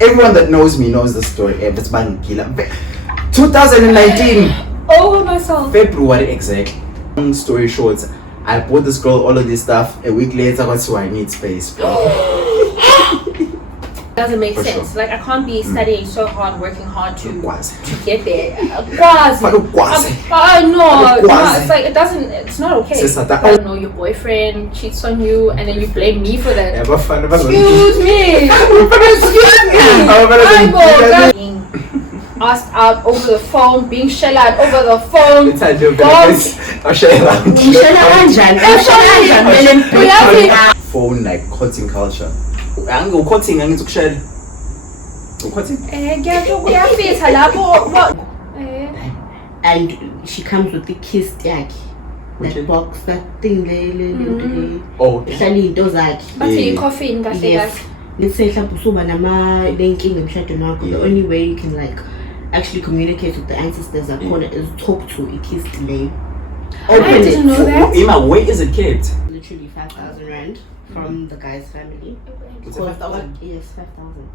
Everyone that knows me knows the story. It's Bangkila. 2019. Over myself. February exactly. Long story short, I bought this girl all of this stuff. A week later, what's why I need space, bro. Doesn't make For sense. sure. Like I can't be studying so hard, working hard to Kwazi. get there. Kwazi. No. It's like it doesn't. It's not okay. I don't know, your boyfriend cheats on you, and then you blame me for that. Excuse me. Being asked out over the phone, being shelled out over the phone. Phone like cutting culture. Cutting and cutting. And she comes with the kiss tag. That box, that thing. Oh, Coffee in yes. Let's say the only way you can like actually communicate with the ancestors is talk to a kiss delay. I didn't know that. Ima, where is it kept? Literally 5,000 rand from the guy's family. It's 5,000? Yes, 5,000.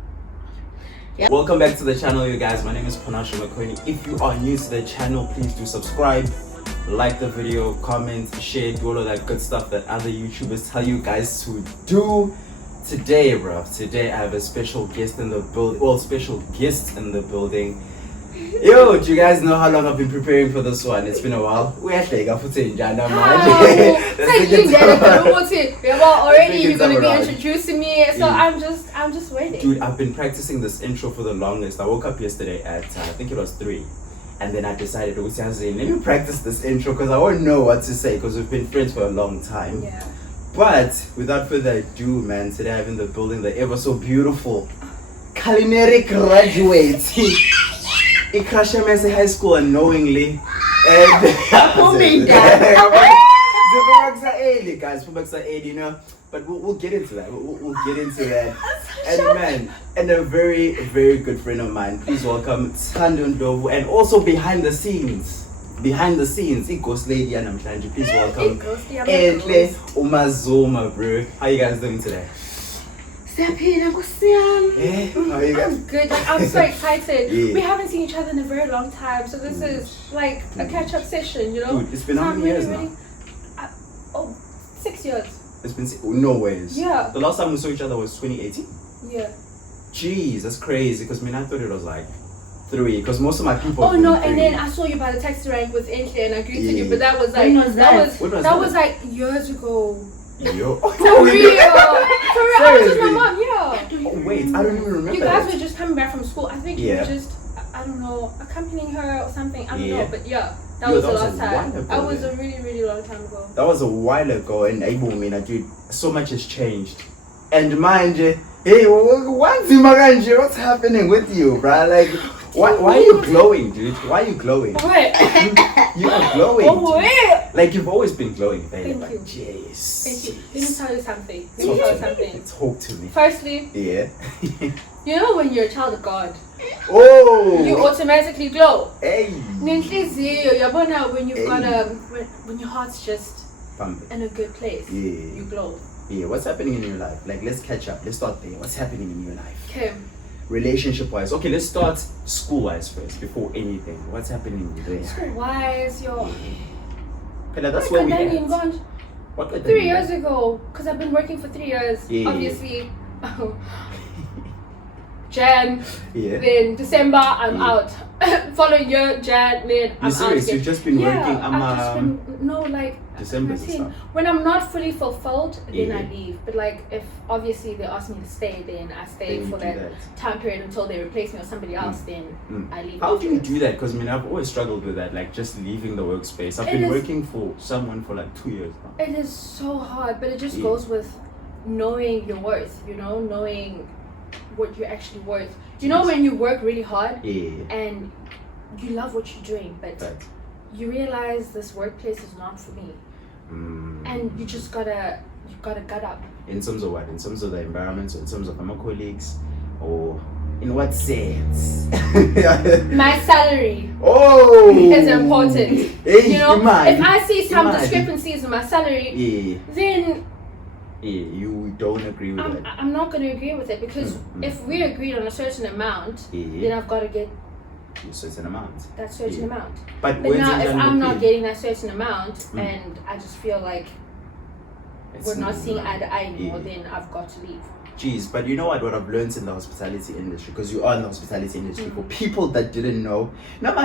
Yeah. Welcome back to the channel, you guys. My name is Panasha Makoni. If you are new to the channel, please do subscribe, like the video, comment, share, do all of that good stuff that other YouTubers tell you guys to do. Today, bro, I have a special guest in the building. Well, special guests in the building. Yo, do you guys know how long I've been preparing for this one? It's been a while. We are taking a foot in Jana, man. Already you're gonna be introducing me, so I'm just waiting. Dude, I've been practicing this intro for the longest. I woke up yesterday at I think it was 3, and then I decided, let me practice this intro because I won't know what to say because we've been friends for a long time. Yeah. But without further ado, man, today I have in the building the ever so beautiful culinary graduate. Ikrashamese High School unknowingly. And guys, you know. But we'll get into that. We'll get into that. And man, and a very, very good friend of mine. Please welcome Thando Ndlovu, and also behind the scenes, Ghost Lady and Namhlanje. Please welcome Enhle Umazoma, bro. How you guys doing today? I'm good. Like, I'm so excited. Yeah. We haven't seen each other in a very long time, so this is like a catch-up session, you know. Dude, it's been how many years now? 6 years. It's been no ways. Yeah. The last time we saw each other was 2018. Yeah. Jeez, that's crazy. Because I thought it was like 3. Because most of my people. Oh no! And then I saw you by the taxi rank with Enhle, and I greeted you, but that was like that was like years ago. Yo. For real. I was with my mom, yeah. Oh, wait, I don't even remember. You guys were just coming back from school. I think you were just, I don't know, accompanying her or something. I don't know, but yeah, that was the last time. That was a really, really long time ago. That was a while ago, and dude, so much has changed. And mind you, hey, what's happening with you, bro? Like, why are you glowing, dude? Why are you glowing? What? You are glowing. Oh, wait. Like, you've always been glowing, baby. Thank you. Jeez. Thank you. Let me tell you something. Talk to me. Firstly, yeah. You know when you're a child of God, you automatically glow. Hey. When you've got when your heart's just pumping in a good place, you glow. Yeah, what's happening in your life? Like, let's catch up. Let's start there. What's happening in your life? Okay. Relationship-wise. Okay, let's start school-wise first, before anything. What's happening there? School-wise, That's where we at. What 3 years ago, because I've been working for 3 years. Yeah. Obviously. Jan, yeah. Then December, I'm out. Following year, Jan, then I'm out. Serious? You've just been working. December. When I'm not fully fulfilled, then Yeah. I leave. But like, if obviously they ask me to stay, then I stay Then for that time period until they replace me or somebody else. Then I leave. How do you do that? Because I've always struggled with that, like just leaving the workspace. I've been working for someone for like 2 years now. It is so hard, but it just goes with knowing your worth. You know, knowing what you're actually worth. You know, when you work really hard and you love what you're doing, but you realize this workplace is not for me, and you just gotta gut up. In terms of what? In terms of the environment, or in terms of my colleagues, or in what sense? My salary is important. Hey, you know, if I see some discrepancies in my salary, then you don't agree with that. I'm not going to agree with it because if we agreed on a certain amount, then I've got to get a certain amount. That certain amount. But now, if I'm not getting that certain amount and I just feel like we're not seeing eye to eye anymore, then I've got to leave. Jeez, but you know what I've learned in the hospitality industry, because you are in the hospitality industry, for people that didn't know, now that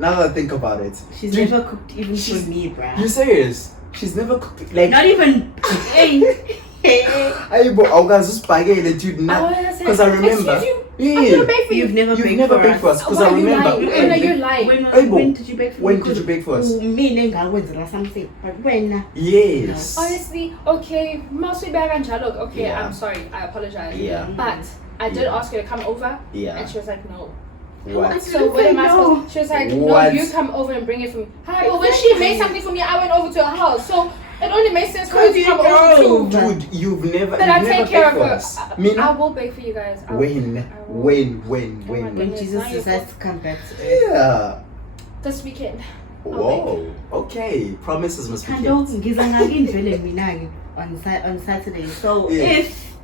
I think about it, she's never cooked even for me, bruh. You serious? She's never cooked, like, not even. Hey. Because I remember. I'm gonna bake for you. You've never baked for us. Because I remember. You're lying. When did you bake for me? When did you bake for us? Me and something. But when? Yes. Honestly, okay, mostly bag and jalok. Okay, Yeah. I'm sorry. I apologize. Yeah. But I did ask her to come over. Yeah. And she was like, no. What? So what am I supposed? She was like, no, you come over and bring it for me. However, when she made something for me, I went over to her house. So it only makes sense for her to come over too. Dude, you've never. But I take care of her. I will bake for you guys. When? When Jesus decides to come back to earth. Yeah. This weekend. Whoa. Okay. Promises must be kept. On Saturday. So if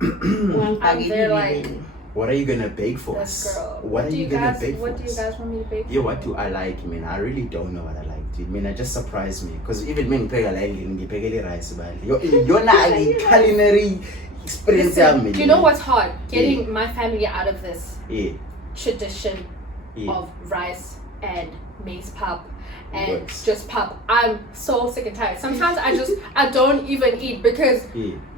I'm there like. What are you gonna bake for us? What are you gonna bake for us? What do you guys want me to bake? Yeah, what do I like? I mean, I really don't know what I like, dude. I mean, it just surprised me because even when I like rice, you're not a culinary experience. Listen, you know what's hard? Getting my family out of this tradition of rice and maize pap and just pap. I'm so sick and tired. Sometimes I don't even eat because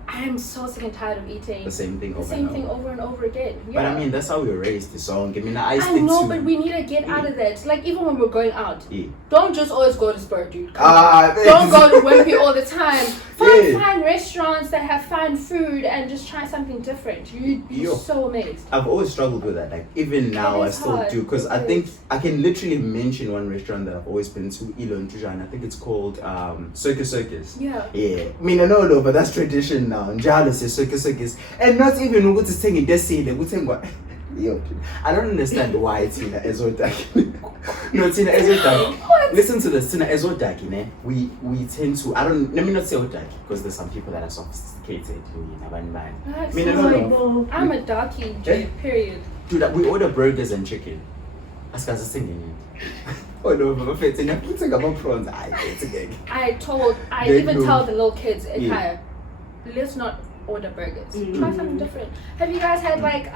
I'm so sick and tired of eating the same thing over and over again. Yeah. But I mean, that's how we were raised. So I mean, I know, but we need to get out of that. Like even when we're going out, don't just always go to Spur, dude. Don't go to Wimpy all the time. Find fine restaurants that have fine food and just try something different. You'd be so amazed. I've always struggled with that. Like even now, I still do because I think I can literally mention one restaurant that I've always been to, Elon Tujan. I think it's called Circus. Yeah. Yeah. I mean, I know, but that's tradition now. Njalo says Circus, and not even what is saying in what. Yo, I don't understand why Tina Ezodaki. No, Tina Ezodaki. Listen to this, Tina Ezodaki. We tend to. Let me not say Odaki because there's some people that are sophisticated. I'm a darky, period. Dude, we order burgers and chicken. As guys are singing it. Oh no, but my I'm about prawns. I even tell the little kids, let's not order burgers. Try something different. Have you guys had like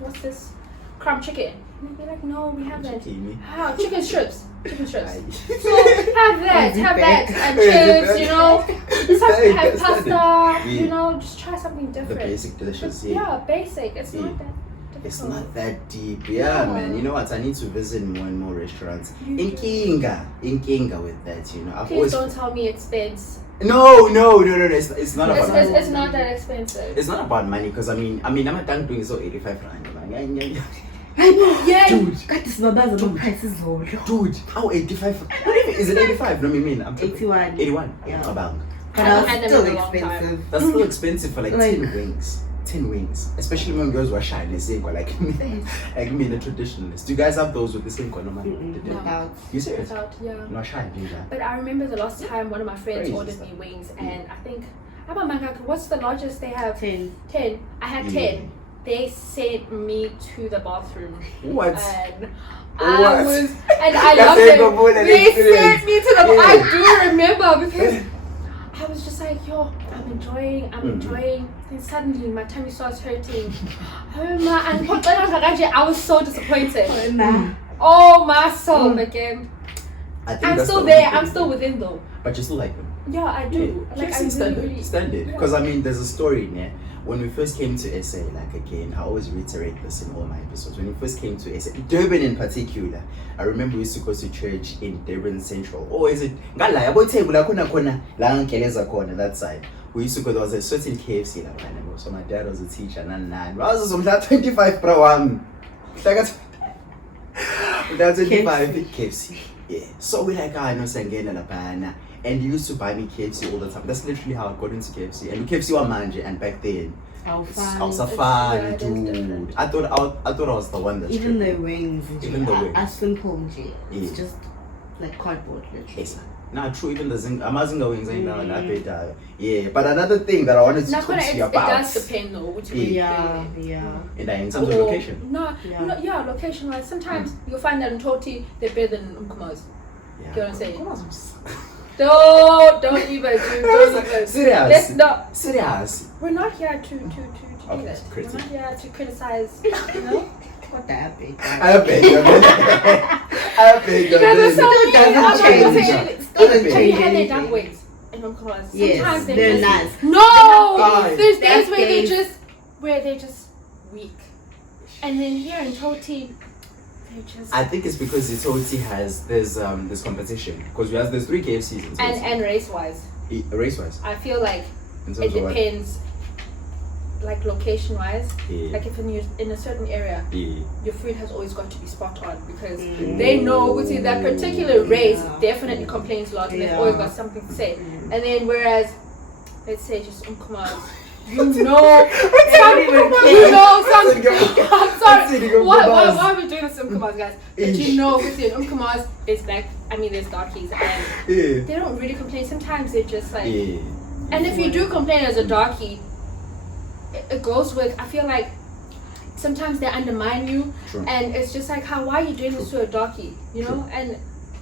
what's this? Crumb chicken? And they're like, no, we haven't. Chicken strips. So have that, and chips, you know. Have pasta, you know. Just try something different. The basic delicious. Yeah, basic. It's not that. It's not that deep, man. You know what? I need to visit more and more restaurants. In Kinga with that, you know. Please don't tell me expense. No. It's not about money. It's not that expensive. It's not about money because I mean, I'm a tank doing so 85 rand. I know, yeah. Dude, got this the prices low. Dude, how 85? Is it 85? No, I mean, I'm 81. 81. Yeah. About. But that's still expensive. That's still expensive for like 10 wings. 10 wings, especially when girls were shy and they like me, the traditionalists. Do you guys have those with the same color? No. You serious? Without, yeah. Not shy, do that. But I remember the last time one of my friends ordered me wings, and I think, what's the largest they have? 10. I had 10. They sent me to the bathroom. What? And I loved it. They sent me to the bathroom. I do remember because I was just like, yo, I'm enjoying. Then suddenly my tummy starts hurting. And I was so disappointed. Oh my soul, again. I'm still there. I'm still within though. But you still like them? Yeah, I do. Yeah. Like I standard. Because I mean, there's a story in there. When we first came to SA, like again, I always reiterate this in all my episodes. When we first came to SA, Durban in particular, I remember we used to go to church in Durban Central. Or is it? That side. We used to go, there was a certain KFC like that. So my dad was a teacher, and I was 25 pro. That's 25 KFC. Yeah. So we like, I know Sangena Lapana. And he used to buy me KFC all the time. That's literally how I got into KFC. And KFC was manje, and back then, I was a fan, dude. I thought I was the one that even the wings, are simple. It's just like cardboard, literally. Nah, true. Even the Amazinga wings ain't now better. Yeah, but another thing that I wanted to talk to you about. It does depend though. Which yeah. In terms of location. No, location wise. Sometimes you'll find that in Toti they're better than Umkomas. Yeah. You know what I'm saying? Don't even. Serious. Let's not. Serious. We're not here to do that. We're not here to criticize. You know. What the heck? I beg you. You guys are so mean. Doesn't change. Have you had their duck wings? Sometimes Yes, they're just nice. No, there's days where they're just weak, and then here in Toti, they're just. I think it's because the Toti has there's competition because there's 3 KFCs in Toti. And race wise. Race wise. I feel like in terms it depends. Like location wise, like if you're in a certain area, your food has always got to be spot on because they know that particular race definitely complains a lot and they've always got something to say. And then whereas, let's say just something. I'm sorry. Why are we doing this Umkamas, guys? But you know, within Umkamas, it's like there's darkies and they don't really complain. Sometimes they're just like, and if you do complain as a darkie. It goes with, I feel like sometimes they undermine you. True. And it's just like, why are you doing this to a darkie, you know? And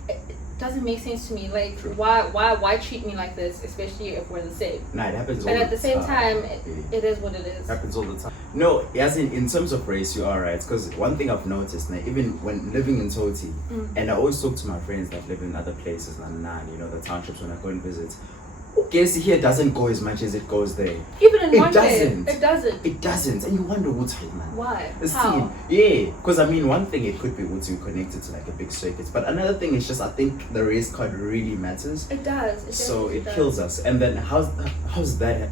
it doesn't make sense to me. Like, why treat me like this, especially if we're the same? Nah, it happens all the time. But at the same time, it is what it is. It happens all the time. No, as in terms of race, you are right. Because one thing I've noticed, even when living in Toti, and I always talk to my friends that live in other places, the townships when I go and visit. KFC here doesn't go as much as it goes there. Even in one day. It doesn't. It doesn't. And you wonder what's it, man. Why? How? Yeah. Because one thing it could be what's you connected to like a big circuit. But another thing is just I think the race card really matters. It does. So it kills us. And then how's that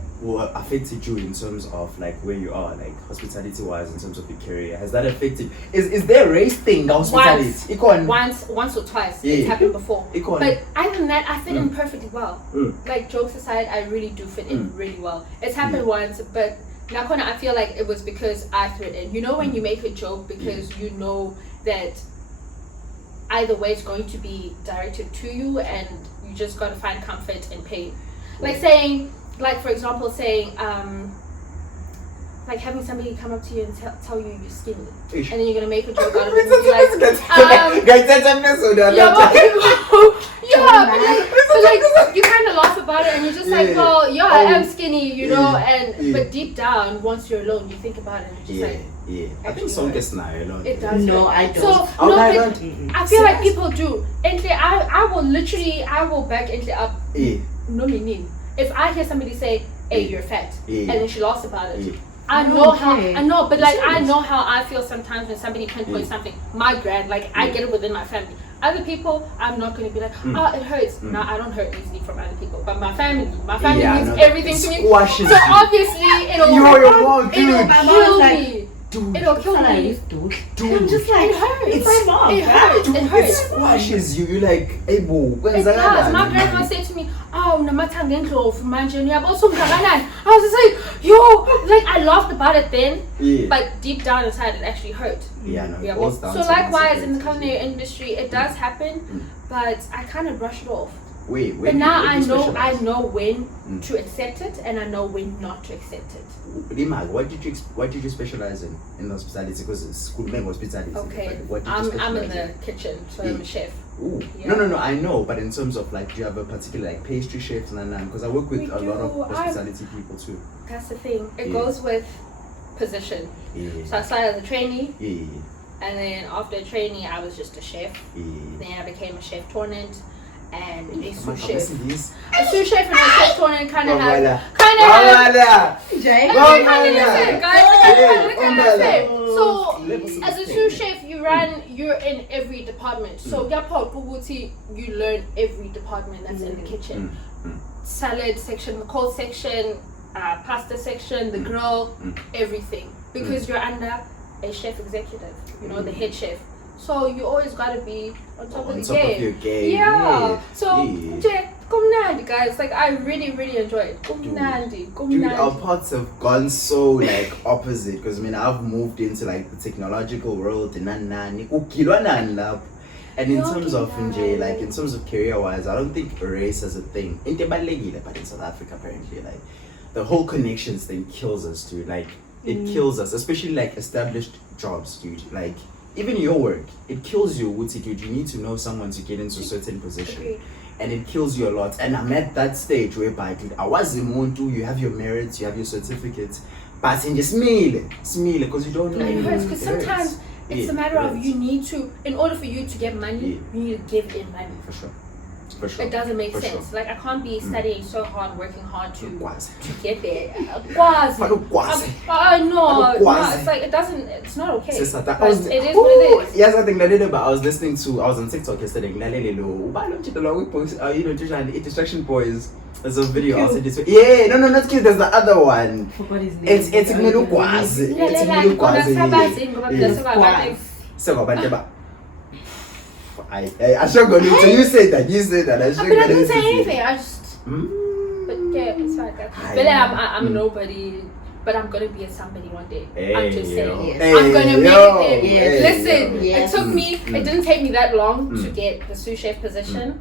affected you in terms of like where you are, like hospitality wise, in terms of your career? Has that affected? Is there a race thing hospitality? Once or twice. It's happened before. But other than that, I fit in perfectly well. Like jokes aside, I really do fit in really well. It's happened once, but Nakona, I feel like it was because I fit in. You know when you make a joke because you know that either way it's going to be directed to you and you just got to find comfort in pain. Like for example saying like having somebody come up to you and tell you you're skinny, and then you're gonna make a joke out of it and be like, but you kind of laugh about it and you're just like, well, I am skinny, you know, but deep down, once you're alone, you think about it and you're just like, I think some gets now alone. It does. No, I don't. So I feel like people do. And I will back into up. No meaning. If I hear somebody say, "Hey, you're fat," and then she laughs about it. I know how I feel sometimes when somebody pinpoints something. My grand, like I get it within my family. Other people, I'm not going to be like, it hurts. No, I don't hurt easily from other people. But my family means everything to me. So obviously, it'll kill me. Dude, it'll kill me. I'm just like, it hurts. It hurts. It hurts. It squashes you. You're like, hey, boo. It does. My grandma said to me, "Oh, namatang ngendlovu manje niyabotha umngakanani." I was just like, I laughed about it then, but deep down inside it actually hurt. So likewise in the culinary industry, it does happen, but I kind of brush it off. But now I know when to accept it and I know when not to accept it. Lima, what did you specialize in hospitality? Because it's school name hospitality. Okay, I'm in the kitchen, so I'm a chef. Ooh. Yeah. No, I know, but in terms of like, do you have a particular like pastry chef because I work with a lot of hospitality people too. That's the thing. It goes with position. So I started as a trainee. And then after training, I was just a chef. Then I became a chef tournament. And a sous chef. A sous chef and a chef tournament kind of have. So as a sous chef, you're in every department. So you learn every department that's in the kitchen. Salad section, the cold section, pasta section, the grill, everything. Because you're under a chef executive, the head chef. So you always gotta be on top of the game. Of your game. Yeah. So kumnandi, guys. Like I really, really enjoy it. Kumnandi. Dude, our paths have gone so like opposite because I've moved into like the technological world and And in terms of like in terms of career wise, I don't think race is a thing. But in South Africa apparently, like the whole connections thing kills us, dude. Like it kills us, especially like established jobs, dude. Like even your work, it kills you, Woodsy, dude. You need to know someone to get into a certain position. Okay. And it kills you a lot. And I'm at that stage whereby, dude, I was in Muntu, you have your merits, you have your certificates, but in just smile, because you don't know. It hurts because sometimes it's a matter of you need to, in order for you to get money, you need to give in money. For sure. For sure. It doesn't make For sense. sure. Like I can't be studying so hard, working hard to get there. No, it's like it doesn't. It's not okay. It is what it is. Yes, I think that did it. But I was on TikTok yesterday. Distraction Boys. There's a video. I'll send this. Yeah, no, not kids. There's the other one. Forgot his name. It's Melukwazi. I should go. So you said that. But I didn't say anything. I just. But yeah, it's like that. But I'm nobody. But I'm gonna be a somebody one day. I'm just saying. Yes. I'm gonna make it there. Listen, yes. it took me. It didn't take me that long to get the sous chef position.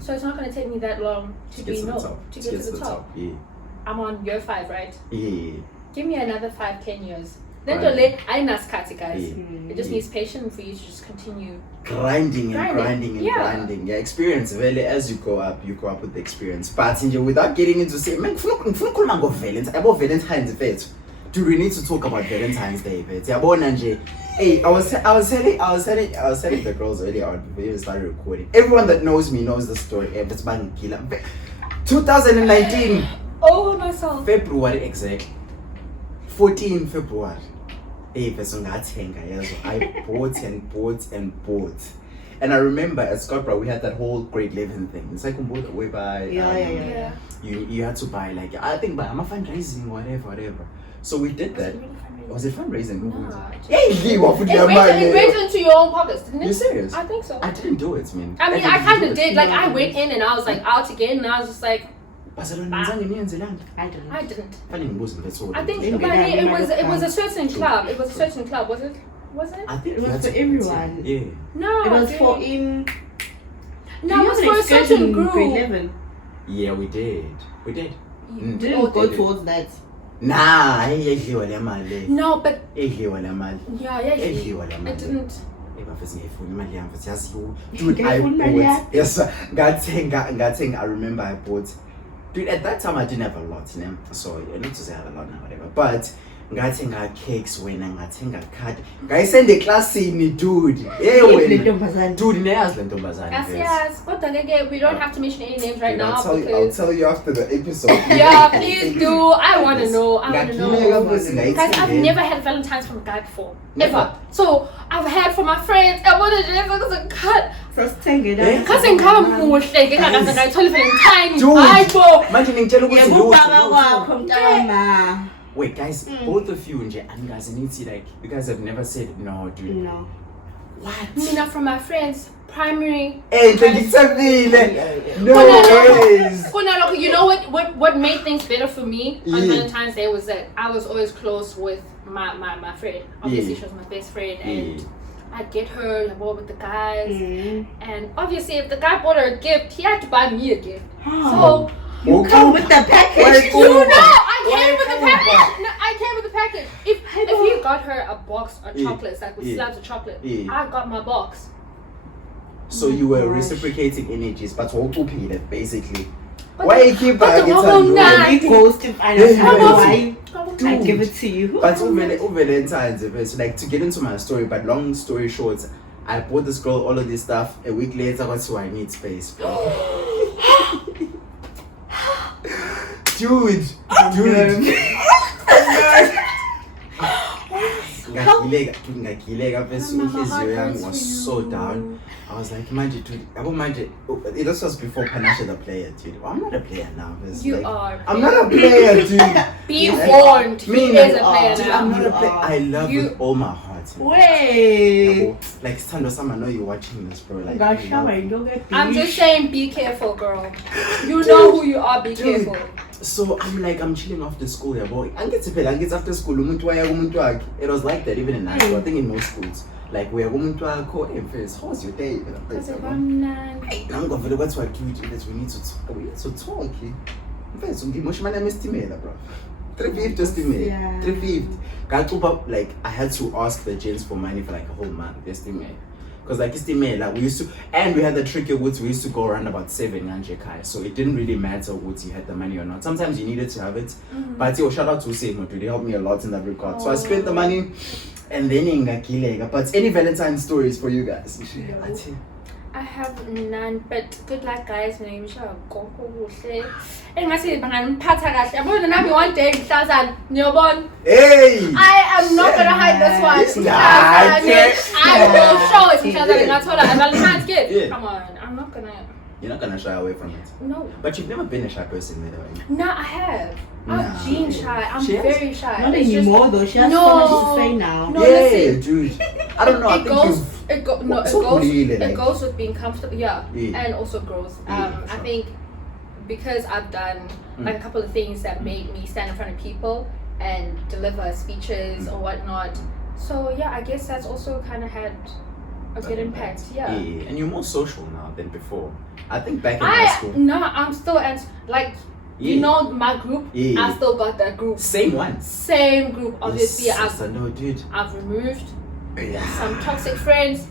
So it's not gonna take me that long to get to the top. Yeah. I'm on year 5, right? Yeah. Give me another 5-10 years. Right. Guys. It just Yeah. needs patience for you to just continue grinding. Yeah, experience really as you go up with the experience. But without getting into say, man, Valentine's. Do we need to talk about Valentine's Day? Hey, I was telling the girls earlier on before we started recording. Everyone that knows me knows the story. It's bang killer. 2019. Oh myself. February exactly. 14 February. Hey, I bought and bought. And I remember at Scotbra we had that whole grade 11 thing. It's like whereby you had to buy like I think by fundraising whatever. So we did that. Was it fundraising? No. It went into your own pockets, didn't it? You serious? I think so. I didn't do it, man. I mean, I kind of did. Like I went in and I was like out again, and I was just like. I didn't. I think it was a certain club. It was a certain club, was it? Wasn't it? I think it was for everyone. Yeah. No, it was for in. No, it was for a certain group. Grade 11. Yeah, we did. You didn't go towards that. Nah, no, but I didn't. Dude, I bought. Yes, I remember I bought. Dude, at that time I didn't have a lot, so not to say I had a lot now, whatever. But ngatenga cakes when ngatenga card. Guys, send the class in, dude. Dude, Yes. But we don't have to mention any names right now. I'll tell you after the episode. Yeah, please do. I want to know. Guys, I've never had Valentine's from a guy before. Ever. So I've had from my friends. I wanted to cut. First thing it Wait, guys, both of you and guys, like you guys have never said no, dude. No. What? Mina from my friends, primary. Hey, no ways. You know what made things better for me on Valentine's Day was that I was always close with my friend. Obviously, she was my best friend, and I'd get her with the guys. And obviously, if the guy bought her a gift, he had to buy me a gift. So you come with the package. I came with the package. No, I came with the package. If he got her a box of chocolates, like with slabs of chocolate, I got my box. So you were reciprocating energies, but basically. Why you keep buying it? I give it to you. But Valentine's, like to get into my story, but long story short, I bought this girl all of this stuff. A week later, I need space. Dude. Was so down. I was like, this was before Panasha the player, dude. Well, I'm not a player now. I'm not a player, dude. Be warned. He is a player now. I'm not a player. I love with all my heart. Wait. Like, Stando, I know you're watching this, bro. Like, I'm just saying, be careful, girl. You know who you are. Be careful. So I'm chilling after school, yeah, boy. I get after school. It was like that even in high school. I think in most schools. like we are going to call him first. How's your day? I'm going to what's what we need to talk. We need to talk. First, my name is Timela, bro. 350 estimate. 350. Like I had to ask the gents for money for like a whole month. Estimate. Because like estimate, like we used to, and we had the tricky woods. We used to go around about 700 kai, so it didn't really matter what you had the money or not. Sometimes you needed to have it, but shout out to Seymour, they helped me a lot in that regard. So I spent the money, and then but any Valentine stories for you guys? I have none, but good luck, guys. My name is Go. And I say, I'm Patagash. One day, newborn. Hey! I am not gonna hide this one. I will show it because I told her I'm Valentine's gift. Come on, I'm not gonna. You're not gonna shy away from it. No. But you've never been a shy person, by the way. No, I have. I'm gene shy. I'm very shy. Not anymore though. She has so much to say now. No, listen. Dude. I don't know. It goes with being comfortable. Yeah. And also growth. I think because I've done like a couple of things that made me stand in front of people and deliver speeches or whatnot. So yeah, I guess that's also kind of had a good impact. Yeah. And you're more social now than before. I think back in high school. No, I'm still you know my group. I still got that group. Same one. Same group. Obviously, I've removed some toxic friends.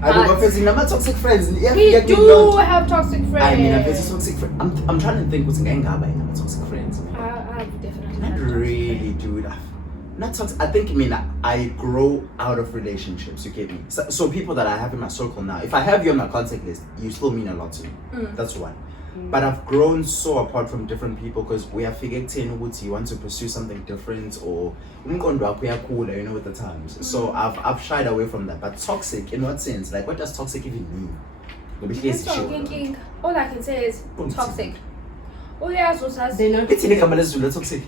I don't know if it's not toxic friends. We do have toxic friends. I mean, if it's a toxic friend, I'm trying to think what's in toxic friends. I've definitely not really, dude. Not toxic. I think I grow out of relationships. You get me? So people that I have in my circle now, if I have you on my contact list, you still mean a lot to me. That's one. But I've grown so apart from different people because we are figuring you want to pursue something different or you know with the times. So I've shied away from that. But toxic in what sense? Like what does toxic even mean? All I can say is toxic. Oh yeah, so toxic.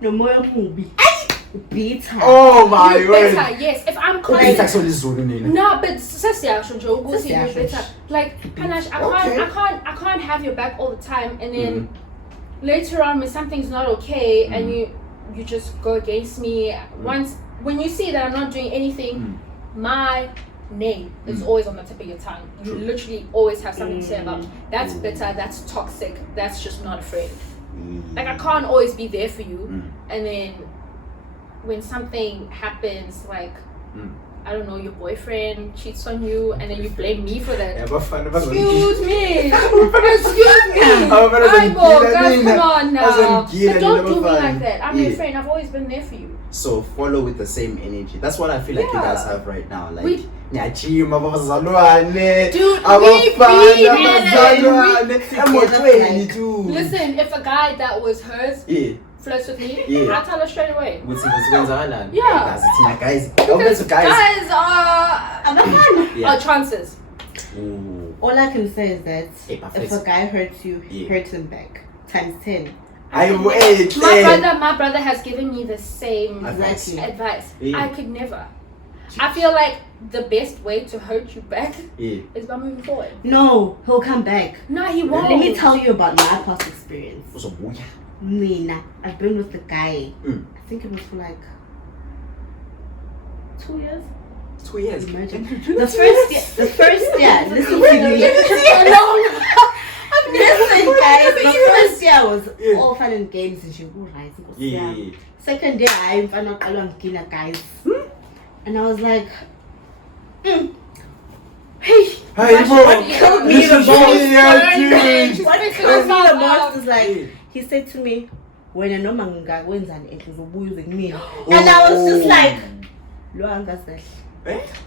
No more movie. Bitter. Oh my word. Yes, if I'm calling no, but like Panache, I can't have your back all the time and then later on when something's not okay and you just go against me when you see that I'm not doing anything, my name is always on the tip of your tongue. You literally always have something to say about. That's bitter, that's toxic, that's just not a friend. Like I can't always be there for you and then when something happens, like I don't know, your boyfriend cheats on you and then you blame me for that. Excuse me. Guys, come on now. But don't do me like that. I'm your friend. I've always been there for you. So follow with the same energy. That's what I feel like you guys have right now. Like dude, listen, if a guy that was hers flirts with me, I tell her straight away. Guys are chances. All I can say is that if a guy hurts you, hurt him back times 10. My brother has given me the same advice. I could never. I feel like the best way to hurt you back is by moving forward. No, he'll come back. No, he won't. Let me tell you about my past experience. I've been with the guy. I think it was for like 2 years. 2 years. Imagine. The first year. Listen to me. Listen, guys. The first year was all fun and games and she was right. Second day, I found out I don't kill guys. And I was like, hey, bro, killed me the most. What killed me the most is like, he said to me, when I know manga wins and it was abusing me. And I was just like,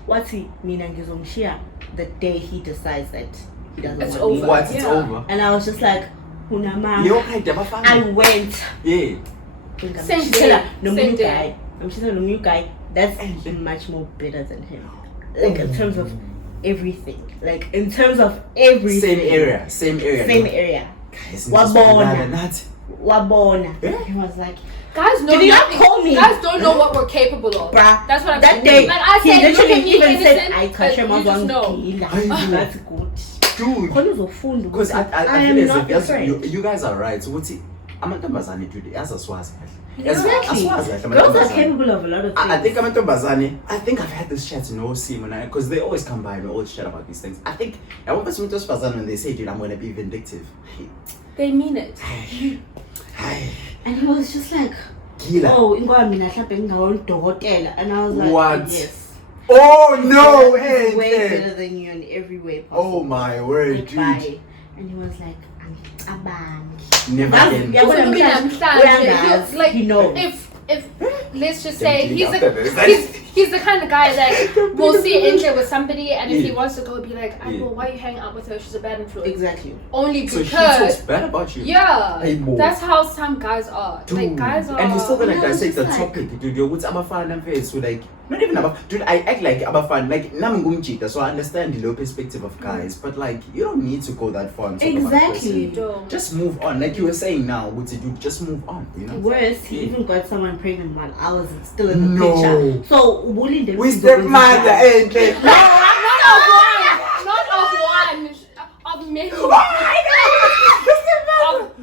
what's he mean? And share the day he decides that he doesn't it's want over. me. It's over. And I was just like, I went. Same day. I'm just a new guy that's much more better than him. Like in terms of everything. Same area. Wabona. He was like, guys know did you not call me? Guys don't know what we're capable of. Bruh, that's what I'm that saying. day, But I he said, literally even said, I catch him on one Dude, that's good. Because I am feel not as your if friend. you guys are right. So what's it? amantombazane dude asaswazi Exactly. Girls are capable of a lot of things. I think amantombazane, I think I've had this chat no Simon because they always come by and we always chat about these things. I think when they say dude I'm gonna be vindictive, they mean it. And he was just like, Gila. oh, and I was like, What? Yes. Oh no, He's way hey. better than you in every way possible. Oh my word, dude. Goodbye. And he was like, Abang. Never again. Like, you know. if let's just say he's the kind of guy that will see Angel with somebody and if he wants to go be like, well, why are you hanging out with her? She's a bad influence. Exactly. Only So because she talks bad about you. Yeah. Hey, that's how some guys are. Dude. Like guys are. And we're still gonna You know, dissect the just topic, dude. Yo, what's Abafan and face? So like, not even about, dude. I act like Abafan, like Namungumchita, so I understand the low perspective of guys, but like, you don't need to go that far. And talk about a Exactly. person. Just move on, like you were saying now. What to do? Just move on. You know. Worse, he even got someone pregnant while I was still in the picture. So bullying them. With their mother, and Of many. Of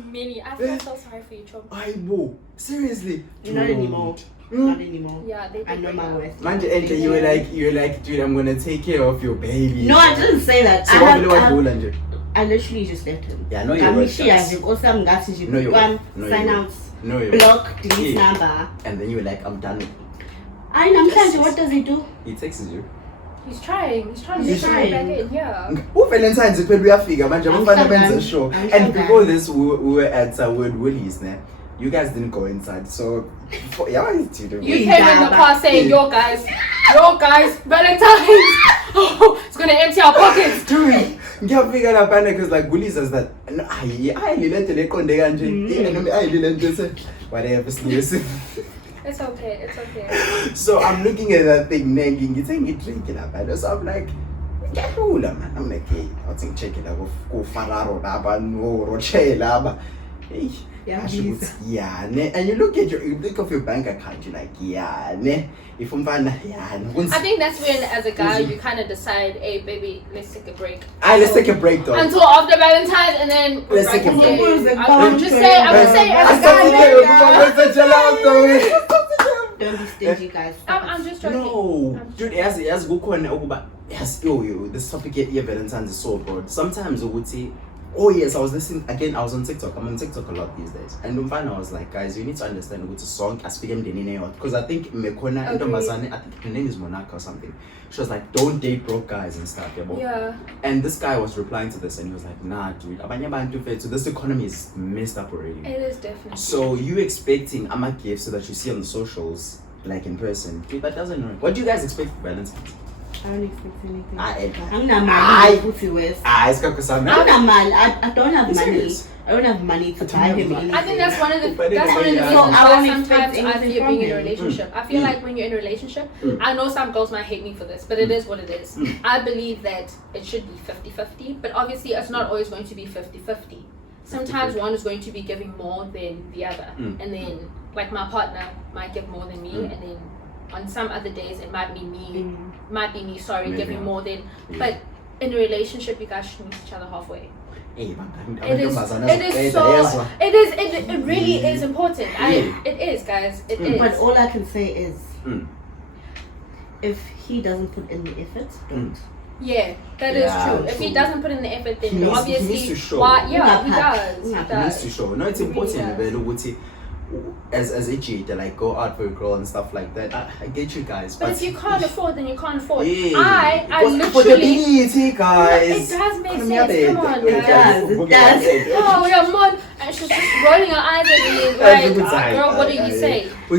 many. I feel so sorry for you, Chom. Aibo, seriously. Not anymore. Not anymore. Yeah, they I know my worth. Man, and you were like, dude, I'm gonna take care of your baby. No, I didn't say that. So I literally just left him. Yeah, I know your words. Know your sign out, block, delete number. And then you were like, I'm done with it. What does he do? He texts you. He's trying to get back in, yeah. Valentine's we are figure, man. I'm show. And before this, we were at Word Woolies, né? You guys didn't go inside, so yeah, what did you do? You came in the car saying, yo guys, Valentine's. Oh, it's gonna empty our pockets. Dude, get figured out panic because like Woolies says that. Whatever, It's okay. So I'm looking at that thing, nagging, it's saying it drinking up, and so I'm like, get cooler, man. I'm like, hey, I think check it out, go Fararo, no Rochela, hey, yeah, and you think of your bank account, you're like, yeah, ne. If I'm fine, yeah. I think that's when, as a guy, you kind of decide, hey, baby, let's take a break. Let's take a break, though. Until after Valentine's, and then let's take a break. I'm just saying, as a guy, don't be stingy, guys. I'm just joking. No, dude, as go on, yes, yo, this topic here, Valentine's is so broad. Sometimes I would say, oh yes, I was listening again. I was on TikTok. I'm on TikTok a lot these days, and I was like, guys, you need to understand what's a song. I speak him because I think Mekona, I think her name is Monaco or something. She was like, don't date broke guys and stuff. Yeah. And this guy was replying to this, and he was like, nah, dude, so this economy is messed up already. It is definitely. So you expecting Ama gifts so that you see on the socials, like in person, dude, that doesn't work. What do you guys expect for Valentine's? I don't expect anything. I don't have money. I don't have money to buy him anything. I think that's one of the reasons why sometimes I feel being in a relationship. I feel like when you're in a relationship, I know some girls might hate me for this, but it is what it is. I believe that it should be 50-50, but obviously it's not always going to be 50-50. Sometimes one is going to be giving more than the other, and then like my partner might give more than me, and then on some other days it might be me, giving more than. But in a relationship, you guys should meet each other halfway. It really is important. It is, guys. It is. But all I can say is, if he doesn't put in the effort, don't. Yeah, that is true. If he doesn't put in the effort, then obviously, he needs to show. He does. He needs to show. No, it's important. Really as a cheater, like go out for a girl and stuff like that. I get you guys. But if you can't afford, then you can't afford. Yeah. I literally. Guys. It does make sense. Come on, It does. Oh, we are mud. And she's just rolling her eyes at me like, girl, what did you say? No.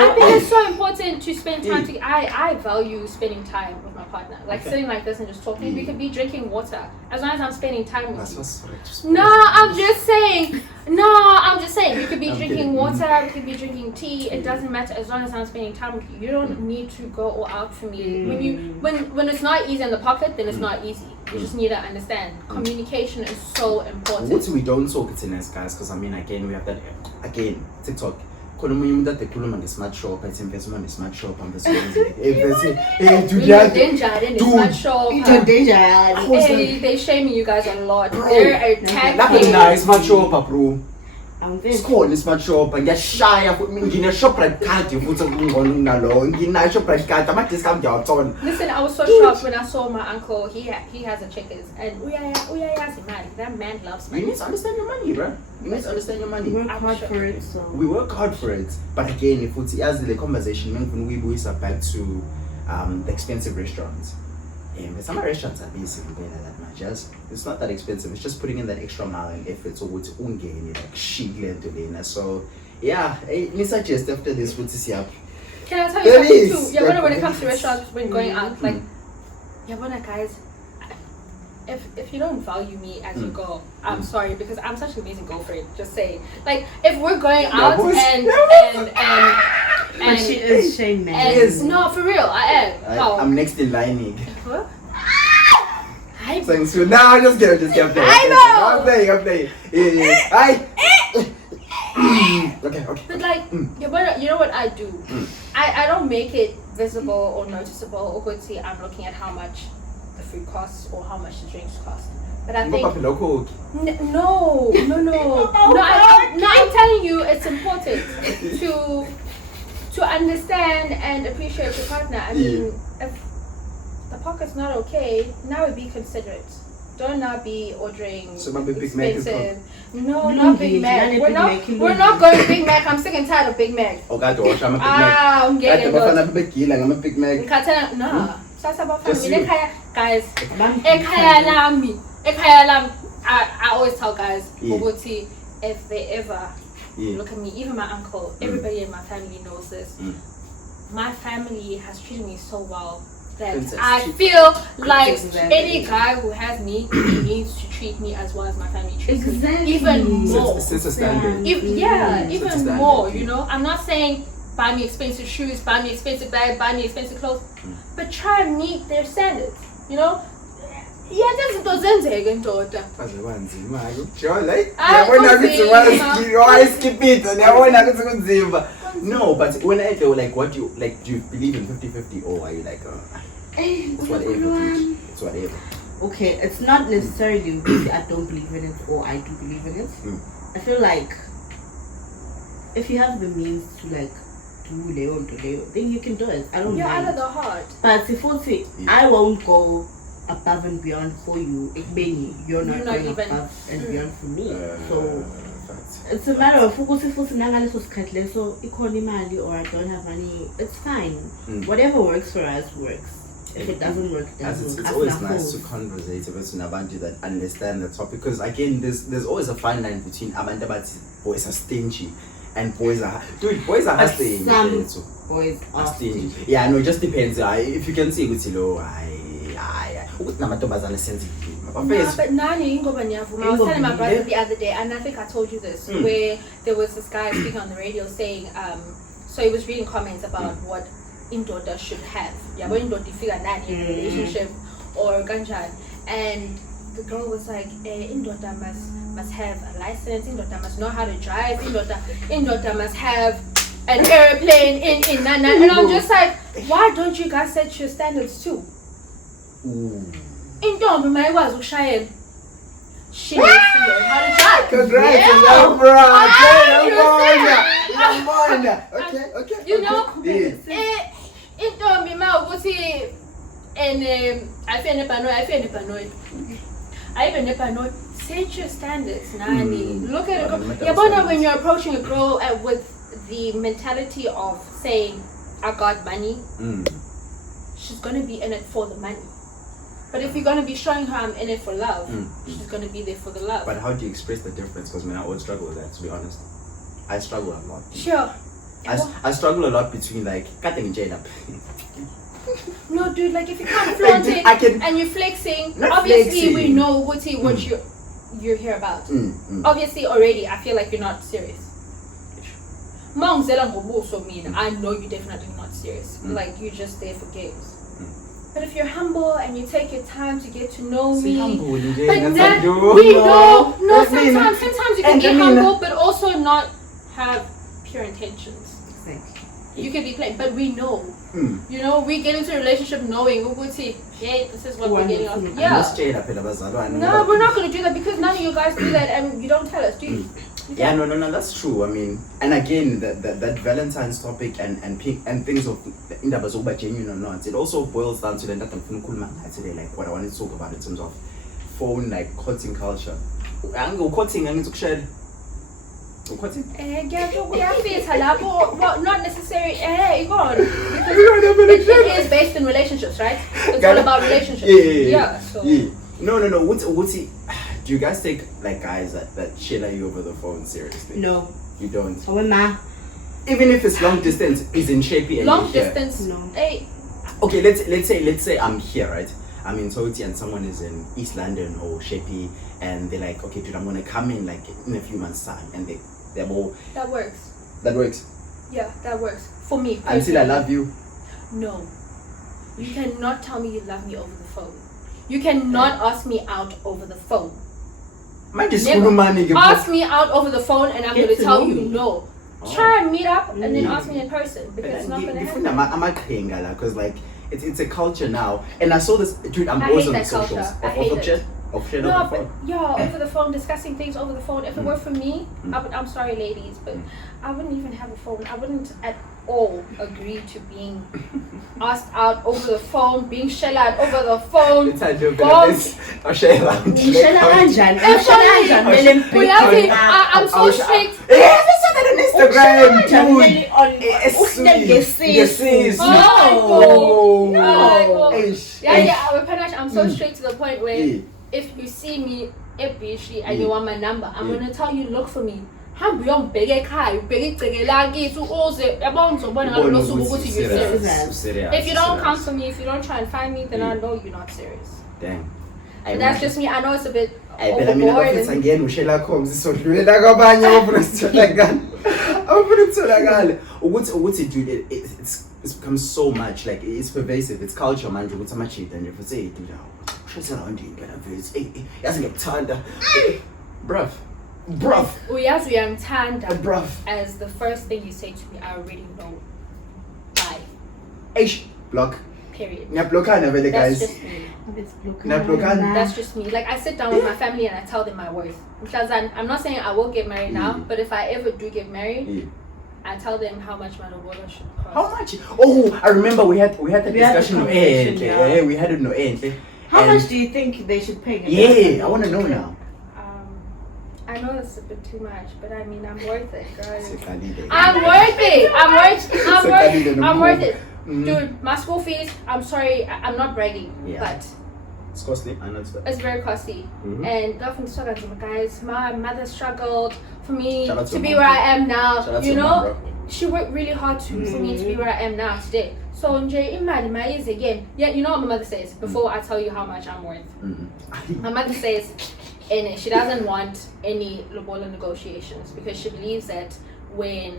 I think it's so important to spend time together. I value spending time with my partner. Like sitting like this and just talking. We could be drinking water. As long as I'm spending time with you. No, I'm just saying. We could be drinking water, we could be drinking tea. It doesn't matter as long as I'm spending time with you. You don't need to go all out for me. When it's not easy in the pocket, then it's not easy. You just need to understand. Communication is so important. What we don't talk it in as guys, because I mean again we have that TikTok. That they pull on the smart shop, I think on the smart shop on the they shaming you guys a lot. They're attacking. Smart shop, bro. sikhona i-smart shop ngiyashaya ngine-shoprite card futhi kungcono kunalowo ngina-shoprite card ama-discount ngiyawathola. Listen, I was so shocked when I saw my uncle. He has a Checkers, and uyayazi imali. That man loves money. You need to understand your money, bro. You need to understand your money. We work hard for it, so we work hard for it. But again, if it's as the conversation, when we back to the expensive restaurants. Some restaurants are basically paying that much. It's not that expensive. It's just putting in that extra mile and effort. So it's ungain like shit to so yeah, me suggest after this what is up. Can I tell you something too? Yeah, when it comes to restaurants, when going out, like guys, if you don't value me as you go, I'm sorry, because I'm such an amazing girlfriend. Just say, like, if we're going out and she is shame man. No, for real, I am. I'm next in line. What? Thanks. Now just get playing. I know. I'm playing. Okay. But like, you know what I do? I don't make it visible or noticeable or go see I'm looking at how much the food costs or how much the drinks cost. But I think no. I'm telling you, it's important to understand and appreciate your partner. I mean, if the pocket's not okay, now be considerate. Don't now be ordering expensive. No, not Big Mac. We're not going Big Mac. I'm sick and tired of Big Mac. Oh God, I'm a Big Mac. I'm getting it. I'm a Big Mac. Guys, I always tell guys, if they ever look at me, even my uncle, everybody in my family knows this. My family has treated me so well that I feel like any guy who has me needs to treat me as well as my family treats me. Even more. It's a standard. Even more, you know. I'm not saying buy me expensive shoes, buy me expensive bag, buy me expensive clothes, but try and meet their standards, you know. No, but when I do like what you like, do you believe in 50-50 or are you like it's whatever, dude. It's whatever. Okay, it's not necessarily I don't believe in it or I do believe in it. I feel like if you have the means to like do then you can do it. I don't mind. Out of the heart. But if I won't go above and beyond for you, you're not going above and beyond for me. So it's a matter of so economy or I don't have money, it's fine. Whatever works for us works. If it doesn't work, it doesn't. It's always nice to conversate with Nabanji that understand the topic, because again there's always a fine line between Abandabati boys are stingy and boys are hustling. Some boys are stingy. Yeah, no, it just depends. If you can see Gutilo, but Nani, I was telling my brother the other day, and I think I told you this, where there was this guy speaking on the radio saying, so he was reading comments about what Indoda should have. When Indoda figure Nani in a relationship or Ganjan, and the girl was like, Indoda must have a license, Indoda must know how to drive, Indoda must have an airplane in Nana. And I'm just like, why don't you guys set your standards too? Indombi mayikwazi ukushayela. She needs to learn how to drive. Congrats, bro. Okay. You know, indombi mawukuthi I feel paranoid. Set your standards, Nani. Look at a girl. Yabona, when you're approaching a girl with the mentality of saying, I got money, she's gonna be in it for the money. But if you're going to be showing her I'm in it for love, she's going to be there for the love. But how do you express the difference? Because I always struggle with that, to be honest. I struggle a lot. Sure. I struggle a lot between like cutting Jane up. No, dude, like if you can't flaunt it and you're flexing, obviously we know what you're here about. Obviously already, I feel like you're not serious. I know you're definitely not serious. Like you're just there for games. But if you're humble and you take your time to get to know me, but then we know. No, sometimes you can get humble, but also not have pure intentions. Exactly. You can be playing, but we know. You know, we get into a relationship knowing, this is what we're getting off. Yeah. No, we're not going to do that because none of you guys do that, and you don't tell us, do you? Yeah, no, that's true. I mean, and again, that Valentine's topic and things of indaba zokuba genuine or not, it also boils down to the that I'm today, like what I wanted to talk about in terms of phone, like courting culture. Courting, I need to share. Courting? Not necessarily. Go on. It is based in relationships, right? It's all about relationships. Yeah. So. No. What's it? Do you guys take like guys that share you over the phone seriously? No. You don't? Even if it's long distance, is in Shapey and long distance? No. Hey. Okay, let's say I'm here, right? I'm in Toti and someone is in East London or Shapey, and they're like, okay, dude, I'm gonna come in like in a few months' time, and they're all. That works. That works. Yeah, that works for me. Until I love you. No, you cannot tell me you love me over the phone. You cannot ask me out over the phone. Ask me out over the phone and I'm going to tell you no. Try and meet up and then ask me in person because it's not going to happen. I'm a because like it's a culture now, and I saw this, dude. I'm always on the socials of shit over the phone. Yeah, over the phone, discussing things over the phone. If it were for me, I'm sorry, ladies, but I wouldn't even have a phone. I wouldn't at all agree to being asked out over the phone, being shelled out over the phone. I'm so strict. I'm so straight to the point where if you see me and you want my number, I'm gonna tell you look for me. If you don't come for me, if you don't try and find me, then I know you're not serious. Dang. But that's just me. I know it's a bit it's become so much, like it's pervasive, it's culture, man. What's much and if it's a bruv. As the first thing you say to me, I already know. Bye. Block. Period. That's just me. That's just me. Like I sit down with my family and I tell them my worth. Because I'm not saying I will get married now, but if I ever do get married, I tell them how much my lobola should cost. How much? Oh, I remember we had the discussion. We had it no end. How much do you think they should pay? Yeah, I want to know now. I know it's a bit too much, but I mean, I'm worth it, guys. I'm worth it. Dude, my school fees, I'm sorry, I'm not bragging, but it's costly. I know it's very costly. And guys, my mother struggled for me to be where I am now. You know, she worked really hard for me to be where I am now today. So again, yeah, you know what my mother says before I tell you how much I'm worth. My mother says, and she doesn't want any lobola negotiations because she believes that when